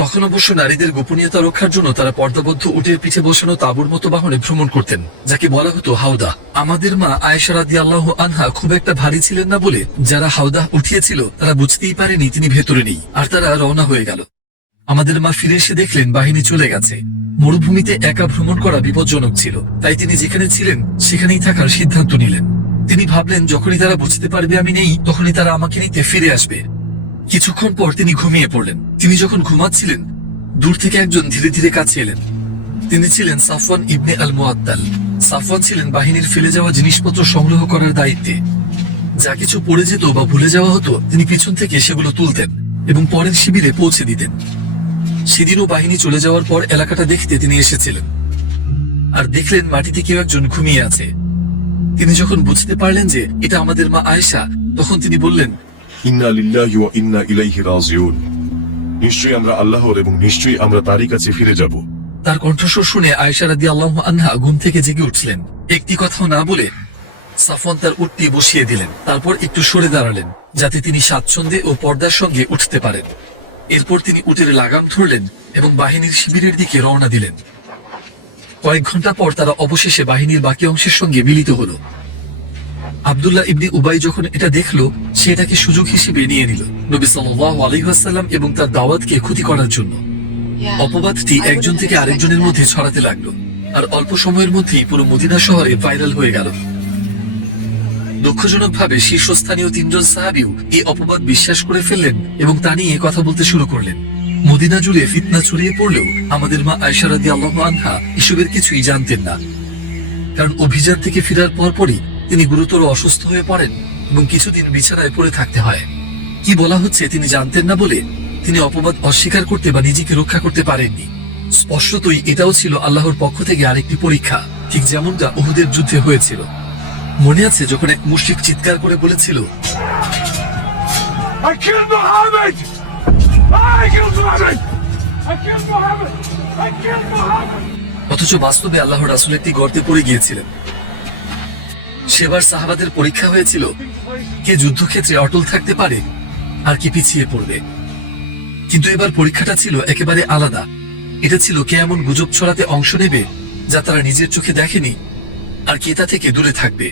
তখন অবশ্য নারীদের গোপনীয়তা রক্ষার জন্য তারা পর্দাবদ্ধ উটের পিঠে বসানো তাঁবুর মতো বাহনে ভ্রমণ করতেন, যাকে বলা হতো হাওদা। আমাদের মা আয়েশা রাদিয়াল্লাহু আনহা খুব একটা ভারী ছিলেন না বলে যারা হাওদা উঠিয়েছিল তারা বুঝতেই পারেনি তিনি ভেতরে নেই, আর তারা রওনা হয়ে গেল। আমাদের মা ফিরে এসে দেখলেন বাহিনী চলে গেছে। মরুভূমিতে একা ভ্রমণ করা বিপজ্জনক ছিল, তাই তিনি যেখানে ছিলেন সেখানেই থাকার সিদ্ধান্ত নিলেন। তিনি ভাবলেন যখনই তারা বুঝতে পারবে আমি নেই, তখনই তারা আমাকে নিতে ফিরে আসবে। কিছুক্ষণ পর তিনি ঘুমিয়ে পড়লেন। তিনি যখন ঘুমাচ্ছিলেন, দূর থেকে একজন ধীরে ধীরে কাছে এলেন। তিনি ছিলেন সাফওয়ান ইবনে আল মুআত্তাল। সাফওয়ান ছিলেন বাহিনীর ফেলে যাওয়া জিনিসপত্র সংগ্রহ করার দায়িত্বে। যা কিছু পড়ে যেত বা ভুলে যাওয়া হতো তিনি পিছন থেকে সেগুলো তুলতেন এবং পরের শিবিরে পৌঁছে দিতেন। সেদিনও বাহিনী চলে যাওয়ার পর এলাকাটা দেখতে তিনি এসেছিলেন, আর দেখলেন মাটিতে কেউ একজন ঘুমিয়ে আছে। তিনি যখন বুঝতে পারলেন যে এটা আমাদের মা আয়েশা, তখন তিনি বললেন, ইন্না লিল্লাহি ওয়া ইন্না ইলাইহি রাজিউন। নিশ্চয়ই আমরা আল্লাহর এবং নিশ্চয়ই আমরা তারই কাছে ফিরে যাব। তার কণ্ঠস্বর শুনে আয়েশা রাদিয়াল্লাহু আনহা ঘুম থেকে জেগে উঠলেন। একটি কথাও না বলে সাফওয়ান তার উটটি বসিয়ে দিলেন। তারপর একটু সরে দাঁড়ালেন যাতে তিনি স্বাচ্ছন্দ্যে ও পর্দার সঙ্গে উঠতে পারেন। এরপর তিনি উটের লাগাম ধরলেন এবং বাহিনীর শিবিরের দিকে রওনা দিলেন। কয়েক ঘন্টা পর তারা অবশেষে বাহিনীর বাকি অংশের সঙ্গে মিলিত হলো। আব্দুল্লাহ ইবনে উবাই যখন এটা দেখলো, সে এটাকে সুযোগ হিসেবে নিয়ে নিল নবী সাল্লাল্লাহু আলাইহি ওয়াসাল্লাম এবং তার দাওয়াতকে ক্ষতি করার জন্য। অপবাদটি একজন থেকে আরেকজনের মধ্যে ছড়াতে লাগলো, আর অল্প সময়ের মধ্যেই পুরো মদিনা শহরে ভাইরাল হয়ে গেল। দুঃখজনকভাবে শীর্ষস্থানীয় 3 জন সাহাবীও এই অপবাদ বিশ্বাস করে ফেললেন এবং তা নিয়ে কথা বলতে শুরু করলেন। মদিনা জুড়ে ফিতনা ছড়িয়ে পড়লেও আমাদের মা আয়েশা রাদিয়াল্লাহু আনহা এসবের কিছুই জানতেন না, কারণ অভিযান থেকে ফেরার পরপরই তিনি গুরুতর অসুস্থ হয়ে পড়েন এবং কিছুদিন বিছানায় পড়ে থাকতে হয়। কি বলা হচ্ছে তিনি জানতেন না বলে তিনি অপবাদ অস্বীকার করতে বা নিজেকে রক্ষা করতে পারেননি। স্পষ্টতই এটাও ছিল আল্লাহর পক্ষ থেকে আরেকটি পরীক্ষা, ঠিক যেমনটা উহুদের যুদ্ধে হয়েছিল। মনে আছে যখন এক মুশরিক চিৎকার করে বলেছিল, অথচ বাস্তবে আল্লাহর রাসূল একটি গর্তে পড়ে গিয়েছিলেন। সেবার সাহাবাদের পরীক্ষা হয়েছিল কে যুদ্ধক্ষেত্রে অটল থাকতে পারে আর কে পিছিয়ে পড়বে। কিন্তু এবার পরীক্ষাটা ছিল একেবারে আলাদা। এটা ছিল কে এমন গুজব ছড়াতে অংশ নেবে যা তারা নিজের চোখে দেখেনি, আর কে তা থেকে দূরে থাকবে।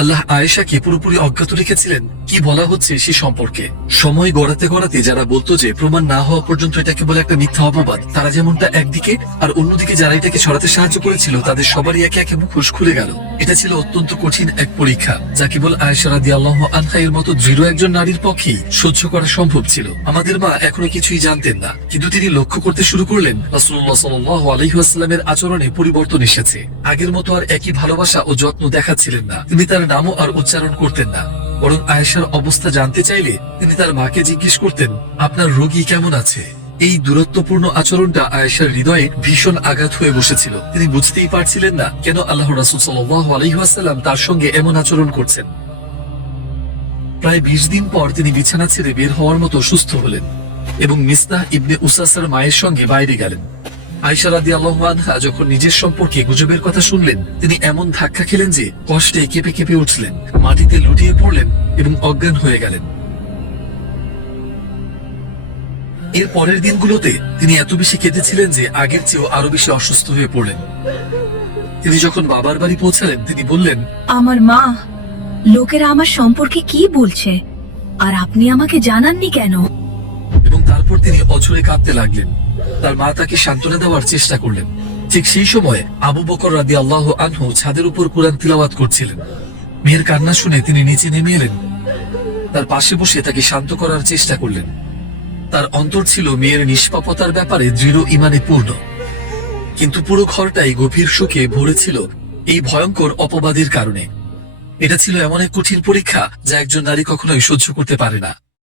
আল্লাহ আয়েশাকে পুরোপুরি অজ্ঞাত রেখেছিলেন কি বলা হচ্ছে সে সম্পর্কে। সময় গড়াতে গড়াতে যারা বলতো যে প্রমাণ না হওয়া পর্যন্ত এটা কেবল একটা মিথ্যা অপবাদ, তারা যেমনটা একদিকে, আর অন্যদিকে যারা এটাকে ছড়াতে সাহায্য করেছিল তাদের সবারই একে একে মুখোশ খুলে গেল। এটা ছিল অত্যন্ত কঠিন এক পরীক্ষা, যা কেবল আয়েশা রাদিয়াল্লাহু আনহা এর মতো দৃঢ় একজন নারীর পক্ষেই সহ্য করা সম্ভব ছিল। আমাদের মা এখনো কিছুই জানতেন না, কিন্তু তিনি লক্ষ্য করতে শুরু করলেন রাসূলুল্লাহ সাল্লাল্লাহু আলাইহি ওয়াসাল্লামের আচরণে পরিবর্তন এসেছে। আগের মতো আর একই ভালোবাসা ও যত্ন দেখাচ্ছিলেন না। তিনি তার নামও আর উচ্চারণ করতেন না, বরং আয়েশার অবস্থা জানতে চাইলে তিনি তার মাকে জিজ্ঞেস করতেন, আপনার রোগী কেমন আছে? এই দূরত্বপূর্ণ আচরণটা আয়েশার হৃদয়ে ভীষণ আঘাত হয়ে বসেছিল। তিনি বুঝতেই পারছিলেন না কেন আল্লাহর রাসূল সাল্লাল্লাহু আলাইহি ওয়াসাল্লাম তার সঙ্গে এমন আচরণ করছেন। প্রায় 20 দিন পর তিনি বিছানা ছেড়ে বের হওয়ার মতো সুস্থ হলেন এবং মিসতাহ ইবনে উসাসার মায়ের সঙ্গে বাইরে গেলেন। আয়েশা রাদিয়াল্লাহু আনহা যখন নিজের সম্পর্কে গুজবের কথা শুনলেন, তিনি এমন ধাক্কা খেলেন যে কষ্টে কেঁপে কেঁপে উঠলেন, মাটিতে লুটিয়ে পড়লেন এবং অজ্ঞান হয়ে গেলেন। এর পরের দিনগুলোতে তিনি এত বেশি কেঁদেছিলেন যে আগের চেয়েও আরো বেশি অসুস্থ হয়ে পড়লেন। তিনি যখন বাবার বাড়ি পৌঁছালেন, তিনি বললেন, আমার মা, লোকেরা আমার সম্পর্কে কি বলছে আর আপনি আমাকে জানাননি কেন? এবং তারপর তিনি অঝরে কাঁদতে লাগলেন। তার মা তাকে সান্ত্বনা দেওয়ার চেষ্টা করলেন। ঠিক সেই সময় আবু বকর রাদিয়াল্লাহু আনহু ছাদের উপর কুরআন তিলাওয়াত করছিলেন। মেয়ের কান্না শুনে তিনি নিচে নেমে এলেন, তার পাশে বসে তাকে শান্ত করার চেষ্টা করলেন। তার অন্তর ছিল মেয়ের নিষ্পাপতার ব্যাপারে দৃঢ় ঈমানে পূর্ণ, কিন্তু পুরো ঘরটাই গভীর শোকে ভরেছিল এই ভয়ঙ্কর অপবাদের কারণে। এটা ছিল এমন এক কঠিন পরীক্ষা যা একজন নারী কখনোই সহ্য করতে পারে না।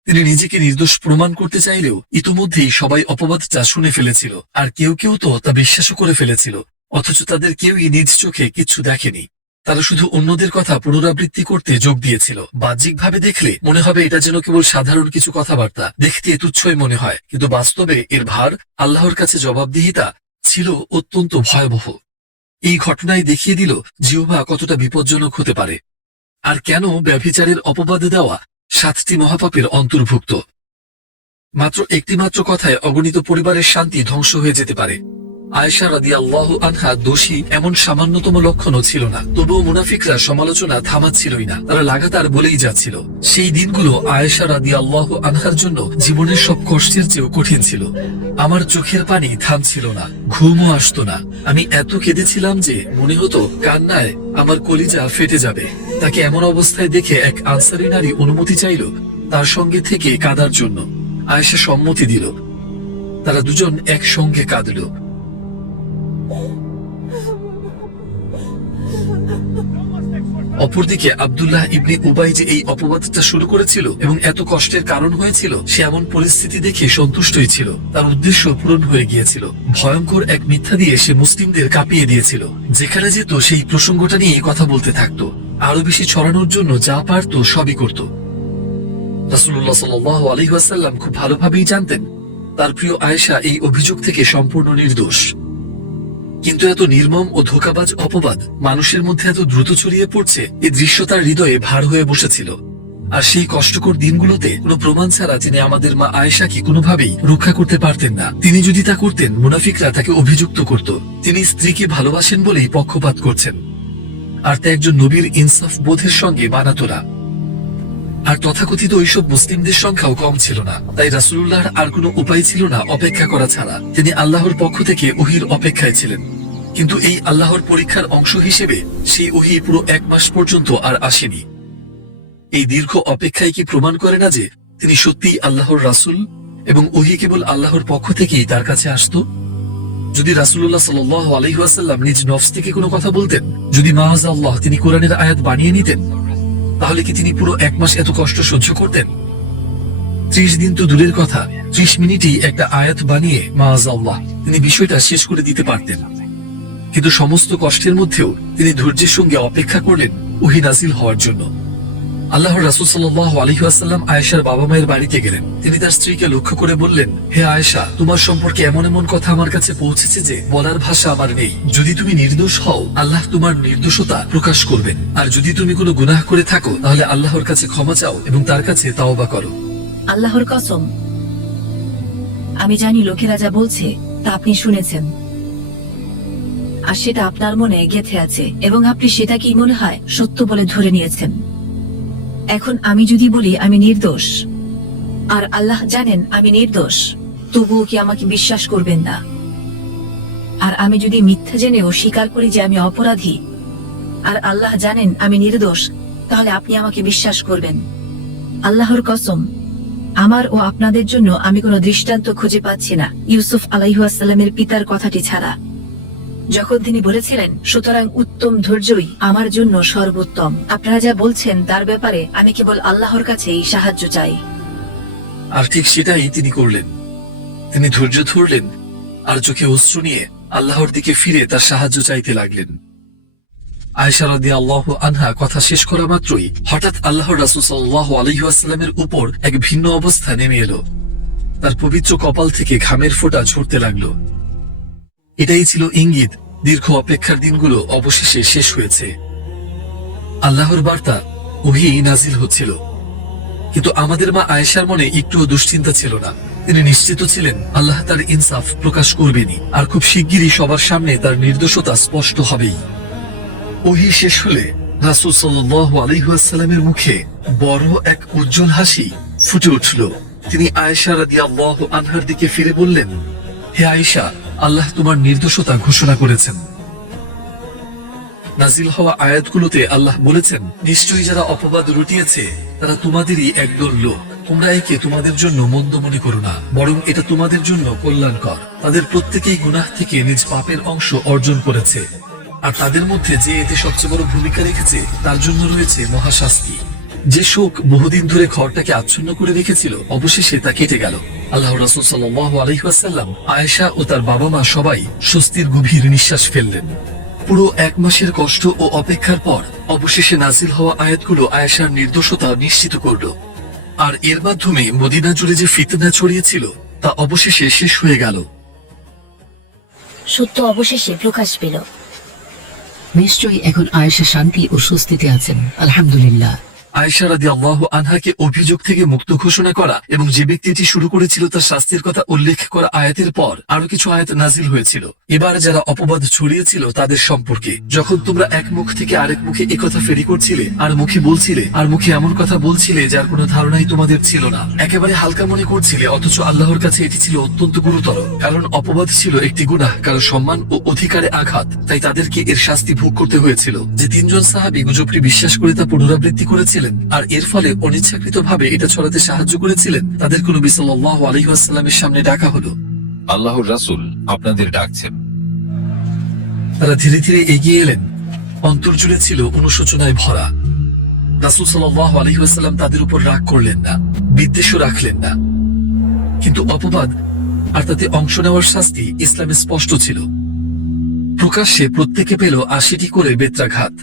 তিনি নিজেকে নির্দোষ প্রমাণ করতে চাইলেও ইতিমধ্যেই সবাই অপবাদটা শুনে ফেলেছিল, আর কেউ কেউ তো তা বিশ্বাসও করে ফেলেছিল। অথচ তাদের কেউই নিজ চোখে কিচ্ছু দেখেনি। তারা শুধু অন্যদের কথা পুনরাবৃত্তি করতে যোগ দিয়েছিল। বাহ্যিকভাবে দেখলে মনে হবে এটা যেন কেবল সাধারণ কিছু কথাবার্তা, দেখতে তুচ্ছই মনে হয়, কিন্তু বাস্তবে এর ভার, আল্লাহর কাছে জবাবদিহিতা ছিল অত্যন্ত ভয়াবহ। এই ঘটনায় দেখিয়ে দিল জিহ্বা কতটা বিপজ্জনক হতে পারে, আর কেন ব্যভিচারের অপবাদ দেওয়া 7টি মহাপাপের অন্তর্ভুক্ত। মাত্র একটি মাত্র কথায় অগণিত পরিবারের শান্তি ধ্বংস হয়ে যেতে পারে। আয়েশা রাদিয়াল্লাহু আনহা দোষী এমন সামান্যতম লক্ষণও ছিল না, তবুও মুনাফিকরা সমালোচনা থামাচ্ছিলই না, তারা লাগাতার বলেই যাচ্ছিল। সেই দিনগুলো আয়েশা রাদিয়াল্লাহু আনহার জন্য জীবনের সব কষ্টের চেয়েও কঠিন ছিল। আমার চোখের পানি থামছিল না, ঘুমও আসতো না। আমি এত কেঁদেছিলাম যে মনে হতো কান্নায় আমার কলিজা ফেটে যাবে। তাকে এমন অবস্থায় দেখে এক আনসারী নারী অনুমতি চাইল তার সঙ্গে থেকে কাঁদার জন্য। আয়েশা সম্মতি দিল। তারা দুজন একসঙ্গে কাঁদল। অপরদিকে আব্দুল্লাহ ইবনে উবাই যে এই অপবাদটা শুরু করেছিল এবং এত কষ্টের কারণ হয়েছিল, সে এমন পরিস্থিতি দেখে সন্তুষ্টই ছিল। তার উদ্দেশ্য পূরণ হয়ে গিয়েছিল। ভয়ঙ্কর এক মিথ্যা দিয়ে সে মুসলিমদের কাঁপিয়ে দিয়েছিল। যেখানে যেত সেই প্রসঙ্গটা নিয়ে কথা বলতে থাকতো। আরো বেশি ছড়ানোর জন্য যা পারতো সবই করত। রাসূলুল্লাহ সাল্লাল্লাহু আলাইহি ওয়াসাল্লাম খুব ভালোভাবেই জানতেন তার প্রিয় আয়েশা এই অভিযোগ থেকে সম্পূর্ণ নির্দোষ। কিন্তু এত নির্মম ও ধোঁকাবাজ অপবাদ মানুষের মধ্যে এত দ্রুত ছড়িয়ে পড়ছে, এই দৃশ্য তার হৃদয়ে ভার হয়ে বসেছিল। আর সেই কষ্টকর দিনগুলোতে কোনো প্রমাণ ছাড়া তিনি আমাদের মা আয়েশাকে কোনোভাবেই রক্ষা করতে পারতেন না। তিনি যদি তা করতেন, মুনাফিকরা তাকে অভিযুক্ত করত তিনি স্ত্রীকে ভালোবাসেন বলেই পক্ষপাত করছেন, আর তা একজন নবীর ইনসাফ বোধের সঙ্গে মানাতো না। আর তথাকথিত ওইসব মুসলিমদের সংখ্যাও কম ছিল না। তাই রাসূলুল্লাহর আর কোনো উপায় ছিল না অপেক্ষা করা ছাড়া। তিনি আল্লাহর পক্ষ থেকে ওহীর অপেক্ষায় ছিলেন। কিন্তু এই আল্লাহর পরীক্ষার অংশ হিসেবে সেই ওহী পুরো 1 মাস পর্যন্ত আর আসেনি। এই দীর্ঘ অপেক্ষায় কি প্রমাণ করে না যে তিনি সত্যিই আল্লাহর রাসূল এবং ওহী কেবল আল্লাহর পক্ষ থেকেই তার কাছে আসতো? যদি রাসূলুল্লাহ সাল্লাল্লাহু আলাইহি ওয়াসাল্লাম নিজ নফস থেকে কোনো কথা বলতেন, যদি মাআযাল্লাহ তিনি কোরআনের আয়াত বানিয়ে নিতেন, তাহলে কি তিনি পুরো 1 মাস এত কষ্ট সহ্য করতেন? 30 দিন তো দূরের কথা, 30 মিনিটই একটা আয়াত বানিয়ে মাআযাল্লাহ তিনি বিষয়টা শেষ করে দিতে পারতেন। কিন্তু সমস্ত কষ্টের মধ্যেও তিনি ধৈর্যের সঙ্গে অপেক্ষা করলেন ওহী নাযিল হওয়ার জন্য। আল্লাহর রাসূল সাল্লাল্লাহু আলাইহি ওয়াসাল্লাম আয়েশার বাবা মায়ের বাড়িতে গেলেন। তিনি তার স্ত্রীকে লক্ষ্য করে বললেন, হে আয়েশা, তোমার সম্পর্কে এমন এমন কথা আমার কাছে পৌঁছেছে যে বলার ভাষা আমার নেই। যদি তুমি নির্দোষ হও, আল্লাহ তোমার নির্দোষতা প্রকাশ করবেন। আর যদি তুমি কোনো গুনাহ করে থাকো, তাহলে আল্লাহর কাছে ক্ষমা চাও এবং তার কাছে তাওবা করো। আল্লাহর কসম, আমি জানি লোকেরা যা বলছে তা আপনি শুনেছেন, আর সেটা আপনার মনে গেঁথে আছে এবং আপনি সেটাকেই মনে হয় সত্য বলে ধরে নিয়েছেন। এখন আমি যদি বলি আমি নির্দোষ, আর আল্লাহ জানেন আমি নির্দোষ, তবুও কি আমাকে বিশ্বাস করবেন না? আর আমি যদি মিথ্যা জেনেও স্বীকার করি যে আমি অপরাধী, আর আল্লাহ জানেন আমি নির্দোষ, তাহলে আপনি আমাকে বিশ্বাস করবেন? আল্লাহর কসম, আমার ও আপনাদের জন্য আমি কোনো দৃষ্টান্ত খুঁজে পাচ্ছি না, ইউসুফ আলাইহিস সালামের পিতার কথাটি ছাড়া, যখন তিনি বলেছিলেন, সুতরাং উত্তম ধৈর্যই আমার জন্য সর্বোত্তম। আপনারা যা বলছেন তার ব্যাপারে আমি কেবল আল্লাহর কাছেই সাহায্য চাই। আর ঠিক সেটাই তিনি করলেন। তিনি ধৈর্য ধরলেন আর চোখে অশ্রু নিয়ে আল্লাহর দিকে ফিরে তার সাহায্য চাইতে লাগলেন। আয়েশা রাদিয়াল্লাহু আনহা কথা শেষ করা মাত্রই হঠাৎ আল্লাহর রাসূল সাল্লাল্লাহু আলাইহি ওয়াসাল্লামের উপর এক ভিন্ন অবস্থা নেমে এলো। তার পবিত্র কপাল থেকে ঘামের ফোঁটা ঝরতে লাগলো। এটাই ছিল ইঙ্গিত দীর্ঘ অপেক্ষার দিনগুলো অবশেষে শেষ হয়েছে। আল্লাহর বার্তা ওহী নাজিল হচ্ছিল। কিন্তু আমাদের মা আয়েশার মনে একটুও দুশ্চিন্তা ছিল না। তিনি নিশ্চিত ছিলেন আল্লাহ তার ইনসাফ প্রকাশ করবেনই, আর খুব শিগগিরই সবার সামনে তার নির্দোষতা স্পষ্ট হবেই। ওহী শেষ হলে রাসূল সাল্লাল্লাহু আলাইহি ওয়াসাল্লামের মুখে বড় এক উজ্জ্বল হাসি ফুটে উঠল। তিনি আয়েশা রাদিয়াল্লাহু আনহার দিকে ফিরে বললেন, হে আয়েশা, আল্লাহ তোমার নির্দোষতা ঘোষণা করেছেন। নাজিল হওয়া আয়াতগুলোতে আল্লাহ বলেছেন, নিশ্চয়ই যারা অপবাদ রটিয়েছে তারা তোমাদেরই একদল লোক। তোমরা একে তোমাদের জন্য মন্দ মনে করো না, বরং এটা তোমাদের জন্য কল্যাণকর। তাদের প্রত্যেকেই গুনাহ থেকে নিজ পাপের অংশ অর্জন করেছে, আর তাদের মধ্যে যে এতে সবচেয়ে বড় ভূমিকা রেখেছে তার জন্য রয়েছে মহাশাস্তি। যে শোক বহুদিন ধরে ঘরটাকে আচ্ছন্ন করে রেখেছিল, অবশেষে তা কেটে গেল। আল্লাহর রাসূল সাল্লাল্লাহু আলাইহি ওয়াসাল্লাম, আয়েশা ও তার বাবা মা সবাই স্বস্তির গভীর নিঃশ্বাস ফেললেন। পুরো 1 মাসের কষ্ট ও অপেক্ষার পর অবশেষে নাজিল হওয়া আয়াতগুলো আয়েশার নির্দোষতা নিশ্চিত করল। আর এর মাধ্যমে মদিনা জুড়ে যে ফিতনা ছড়িয়েছিল তা অবশেষে শেষ হয়ে গেল। সত্য অবশেষে প্রকাশ পেল। নিশ্চয়ই এখন আয়েশা শান্তি ও স্বস্তিতে আছেন, আলহামদুলিল্লাহ। আয়েশা রাদিয়াল্লাহু আনহাকে অভিযোগ থেকে মুক্ত ঘোষণা করা এবং যে ব্যক্তিটি শুরু করেছিল তার শাস্তির কথা উল্লেখ করা আয়াতের পর আরো কিছু আয়াত নাজিল হয়েছিল। এবার যারা অপবাদ ছড়িয়েছিল তাদের সম্পর্কে। যখন তোমরা এক মুখ থেকে আরেক মুখে একথা ফেরি করছিলে, আর মুখে বলছিলে, আর মুখে এমন কথা বলছিলে যার কোনো ধারণাই তোমাদের ছিল না, একেবারে হালকা মনে করছিলে, অথচ আল্লাহর কাছে এটি ছিল অত্যন্ত গুরুতর। কারণ অপবাদ ছিল একটি গুনাহ, কারো সম্মান ও অধিকারে আঘাত। তাই তাদেরকে এর শাস্তি ভোগ করতে হয়েছিল। যে 3 জন সাহাবী গুজবটি বিশ্বাস করে তা পুনরাবৃত্তি করেছিলেন আর এর ফলে অনিচ্ছাকৃতভাবে এটা ছড়াতে সাহায্য করেছিলেন, তাদেরকে নবী সাল্লাল্লাহু আলাইহি ওয়াসাল্লামের সামনে ডাকা হলো। আল্লাহর রাসূল আপনাদের ডাকছেন। তারা ধীরে ধীরে এগিয়ে এলেন। অন্তর জুড়ে ছিল অনুশোচনায় ভরা। রাসূল সাল্লাল্লাহু আলাইহি ওয়াসাল্লাম তাদের উপর রাগ করলেন না, বিদ্বেষও রাখলেন না, কিন্তু অপবাদ আর তাতে অংশ নেওয়ার শাস্তি ইসলামে স্পষ্ট ছিল। প্রকাশ্যে প্রত্যেকে পেল ৮০টি করে বেত্রাঘাত।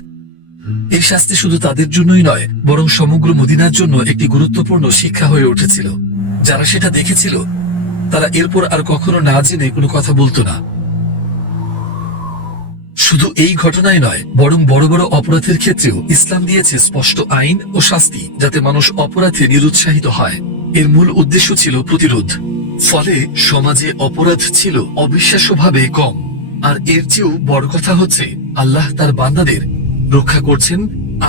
এই শাস্তি শুধু তাদের জন্যই নয়, বরং সমগ্র মদিনার জন্য একটি গুরুত্বপূর্ণ শিক্ষা হয়ে উঠেছিল। যারা সেটা দেখেছিল তারা এরপর আর কখনো না জেনে কোনো কথা বলতো না। শুধু এই ঘটনাই নয়, বরং বড় বড় অপরাধের ক্ষেত্রেও ইসলাম দিয়েছে স্পষ্ট আইন ও শাস্তি, যাতে মানুষ অপরাধে নিরুৎসাহিত হয়। এর মূল উদ্দেশ্য ছিল প্রতিরোধ। ফলে সমাজে অপরাধ ছিল অবিশ্বাস্যভাবে কম। আর এর চেয়েও বড় কথা হচ্ছে, আল্লাহ তার বান্দাদের রক্ষা করছেন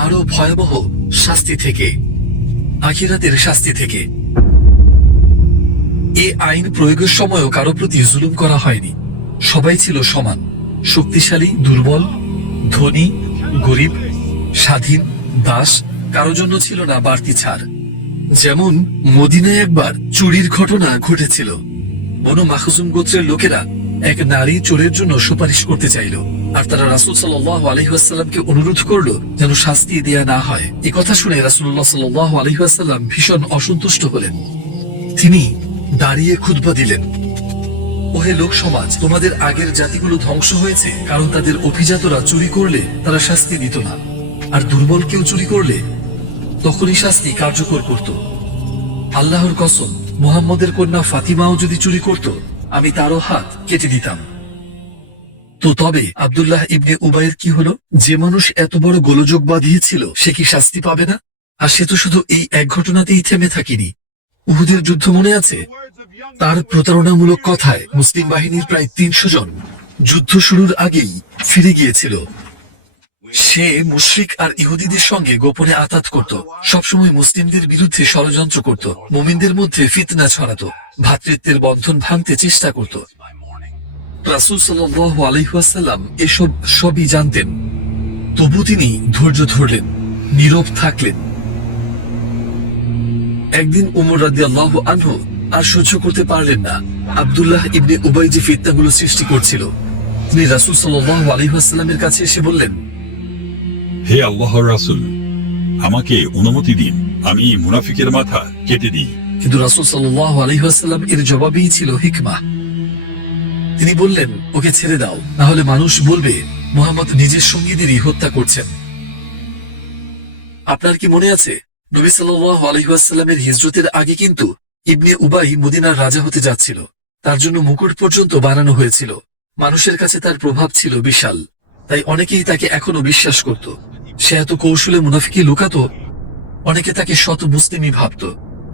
আরো ভয়াবহ শাস্তি থেকে, আখিরাতের শাস্তি থেকে। এ আইন প্রয়োগের সময়ও কারো প্রতি জুলুম করা হয়নি। সবাই ছিল সমান, শক্তিশালী, দুর্বল, ধনী, গরিব, স্বাধীন, দাস, কারো জন্য ছিল না বাড়তি ছাড়। যেমন মদিনায় একবার চুরির ঘটনা ঘটেছিল। বনু মাখজুম গোত্রের লোকেরা এক নারী চোরের জন্য সুপারিশ করতে চাইল, আর তারা রাসূল সাল্লাল্লাহু আলাইহি ওয়াসাল্লামকে অনুরোধ করলো যেন শাস্তি দেয়া না হয়। এই কথা শুনে রাসূলুল্লাহ সাল্লাল্লাহু আলাইহি ওয়াসাল্লাম ভীষণ অসন্তুষ্ট হলেন। তিনি দাঁড়িয়ে খুতবা দিলেন, ওহে লোক সমাজ, তোমাদের আগের জাতিগুলো ধ্বংস হয়েছে কারণ তাদের অভিজাতরা চুরি করলে তারা শাস্তি দিত না, আর দুর্বল কেউ চুরি করলে তখনই শাস্তি কার্যকর করত। আল্লাহর কসম, মুহাম্মদের কন্যা ফাতিমাও যদি চুরি করত, আমি তারও হাত কেটে দিতাম। তো তবে আব্দুল্লাহ ইবনে উবাইয়ের কি হলো? যে মানুষ এত বড় গোলযোগ বাঁধিয়েছিল, সে কি শাস্তি পাবে না? আর সে তো শুধু এই এক ঘটনাতেই থেমে থাকেনি। উহুদের যুদ্ধ মনে আছে? তার প্রতারণামূলক কথায় মুসলিম বাহিনীর প্রায় ৩০০ জন যুদ্ধ শুরুর আগেই ফিরে গিয়েছিল। সে মুশরিক আর ইহুদিদের সঙ্গে গোপনে আতাত করত, সবসময় মুসলিমদের বিরুদ্ধে ষড়যন্ত্র করত, মুমিনদের মধ্যে ফিতনা ছড়াত, ভ্রাতৃত্বের বন্ধন ভাঙতে চেষ্টা করত। রাসূল সাল্লাল্লাহু আলাইহি ওয়াসাল্লাম এসব সবই জানতেন, তবু তিনি ধৈর্য ধরলেন, নীরব থাকলেন। একদিন ওমর রাদিয়াল্লাহু আনহু আর সহ্য করতে পারলেন না। আব্দুল্লাহ ইবনে উবাই যে ফিতনাগুলো সৃষ্টি করছিল, তিনি রাসূল সাল্লাল্লাহু আলাইহি ওয়াসাল্লামের কাছে এসে বললেন, হে আল্লাহর রাসূল, আমাকে অনুমতি দিন, আমি মুনাফিকের মাথা কেটে দিই। কিন্তু রাসূল সাল্লাল্লাহু আলাইহি ওয়াসাল্লাম এর জবাবেই ছিল হিকমা। তিনি বললেন, ওকে ছেড়ে দাও, না হলে মানুষ বলবে মুহাম্মদ নিজের সঙ্গীদেরই হত্যা করছেন। আপনার কি মনে আছে, নবী সাল্লাল্লাহু আলাইহি ওয়াসাল্লামের হিজরতের আগে কিন্তু ইবনে উবাই মদিনার রাজা হতে যাচ্ছিল। তার জন্য মুকুট পর্যন্ত বানানো হয়েছিল। মানুষের কাছে তার প্রভাব ছিল বিশাল, তাই অনেকেই তাকে এখনো বিশ্বাস করত। সে এত কৌশলে মুনাফিকি লুকাতো, অনেকে তাকে শত মুসলিমই ভাবত,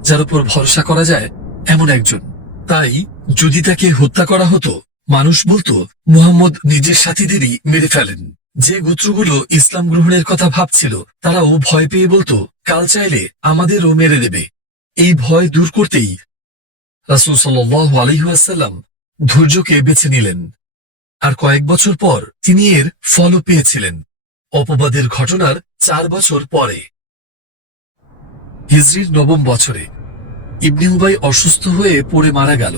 যার উপর ভরসা করা যায় এমন একজন। তাই যদি তাকে হত্যা করা হতো, মানুষ বলতো মুহাম্মদ নিজের সাথীদেরই মেরে ফেলেন। যে গোত্রগুলো ইসলাম গ্রহণের কথা ভাবছিল, তারাও ভয় পেয়ে বলতো, কাল চাইলে আমাদেরও মেরে দেবে। এই ভয় দূর করতেই রাসূল সাল্লাল্লাহু আলাইহি ওয়াসাল্লাম ধৈর্যকে বেছে নিলেন। আর কয়েক বছর পর তিনি এর ফলও পেয়েছিলেন। অপবাদের ঘটনার ৪ বছর পরে, হিজরির ৯ম বছরে, ইবনে উবাই অসুস্থ হয়ে পড়ে মারা গেল।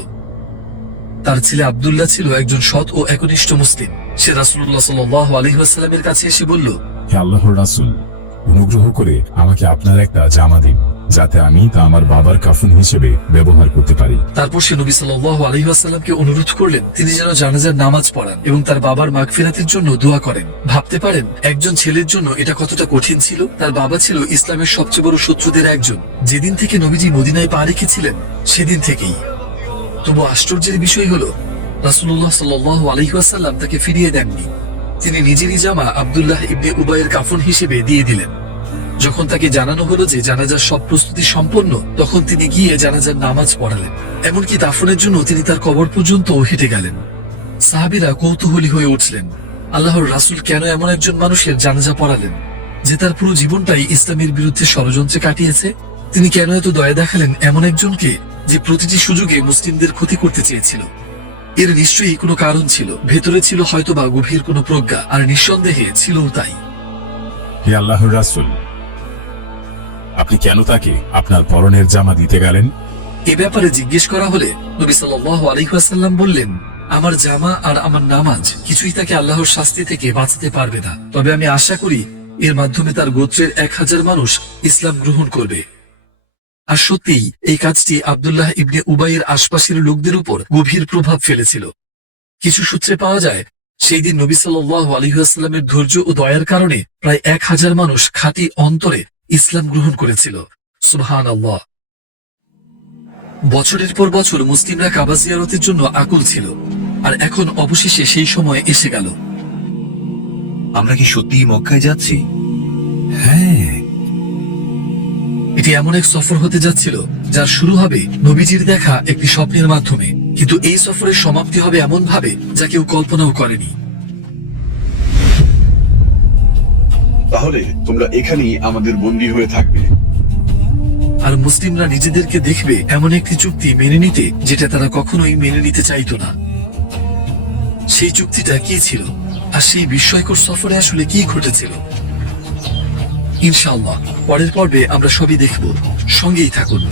তার ছেলে আব্দুল্লাহ ছিল একজন সৎ ও একনিষ্ঠ মুসলিম। সে রাসূলুল্লাহ সাল্লাল্লাহু আলাইহি ওয়াসাল্লামের কাছে এসে বলল, হে আল্লাহর রাসূল, অনুগ্রহ করে আমাকে আপনার একটা জামা দিন, যাতে আমি তা আমার বাবার কাফন হিসেবে ব্যবহার করতে পারি। তারপর সে নবী সাল্লাল্লাহু আলাইহি ওয়াসাল্লামকে অনুরোধ করলেন তিনি যেন জানাজার নামাজ পড়ান এবং তার বাবার মাগফিরাতের জন্য দোয়া করেন। ভাবতে পারেন একজন ছেলের জন্য এটা কতটা কঠিন ছিল। তার বাবা ছিল ইসলামের সবচেয়ে বড় শত্রুদের একজন। যেদিন থেকে নবীজি মদিনায় পা রেখেছিলেন, সেদিন থেকেই। তবু আশ্চর্যের বিষয় হলো, রাসূলুল্লাহ সাল্লাল্লাহু আলাইহি ওয়াসাল্লাম তাকে ফিরিয়ে দেননি। তিনি নিজেরই জামা আব্দুল্লাহ ইবনে উবাইয়ের কাফন হিসেবে দিয়ে দিলেন। যখন তাকে জানানো হলো যে জানাজার সব প্রস্তুতি সম্পন্ন, তখন তিনি গিয়ে জানাজার নামাজ পড়ালেন। এমনকি দাফনের জন্য তিনি তার কবর পর্যন্ত হেঁটে গেলেন। সাহাবীরা কৌতূহলী হয়ে উঠলেন, আল্লাহর রাসূল কেন এমন একজন মানুষের জানাজা পড়ালেন যে তার পুরো জীবনটাই ইসলামের বিরুদ্ধে ষড়যন্ত্রে কাটিয়েছে? তিনি কেন এত দয়া দেখালেন এমন একজনকে যে প্রতিটি সুযোগে মুসলিমদের ক্ষতি করতে চেয়েছিল? এর নিশ্চয়ই কোনো কারণ ছিল। ভেতরে ছিল হয়তোবা গভীর কোনো প্রজ্ঞা, আর নিঃসন্দেহে ছিলও তাই। হে আল্লাহর রাসূল, আপনি কেন তাকে আপনার পরনের জামা দিতে গেলেন? এ ব্যাপারে জিজ্ঞেস করা হলে নবী সাল্লাল্লাহু আলাইহি ওয়াসাল্লাম বললেন, আমার জামা আর আমার নামাজ কিছুই তাকে আল্লাহর শাস্তি থেকে বাঁচাতে পারবে না। তবে আমি আশা করি এর মাধ্যমে তার গোত্রের 1000 মানুষ ইসলাম গ্রহণ করবে। আর সত্যিই এই কাজটি আব্দুল্লাহ ইবনে উবাইয়ের আশপাশের লোকদের উপর গভীর প্রভাব ফেলেছিল। কিছু সূত্রে পাওয়া যায় সেই দিন নবী সাল্লাল্লাহু আলাইহি ওয়াসাল্লামের ধৈর্য ও দয়ার কারণে প্রায় 1000 মানুষ খাঁটি অন্তরে ইসলাম গ্রহণ করেছিল। সুবহানাল্লাহ। বছরের পর বছর মুসলিমরা কাবা জিয়ারতের জন্য আকুল ছিল, আর এখন অবশেষে সেই সময় এসে গেল। আমরা কি সত্যিই মক্কায় যাচ্ছি? হ্যাঁ, এটি এমন এক সফর হতে যাচ্ছিল যার শুরু হবে নবীজির দেখা একটি স্বপ্নের মাধ্যমে, কিন্তু এই সফরের সমাপ্তি হবে এমন ভাবে যা কেউ কল্পনাও করেনি। তাহলে তোমরা এখানেই আমাদের বন্দী হয়ে থাকবে। আর মুসলিমরা নিজেদেরকে দেখবে এমন একটি চুক্তি মেনে নিতে যেটা তারা কখনোই মেনে নিতে চাইতো না। সেই চুক্তিটা কি ছিল, আর সেই বিস্ময়কর সফরে আসলে কি ঘটেছিল? ইনশাআল্লাহ পরের পর্বে আমরা সবই দেখব। সঙ্গেই থাকুন।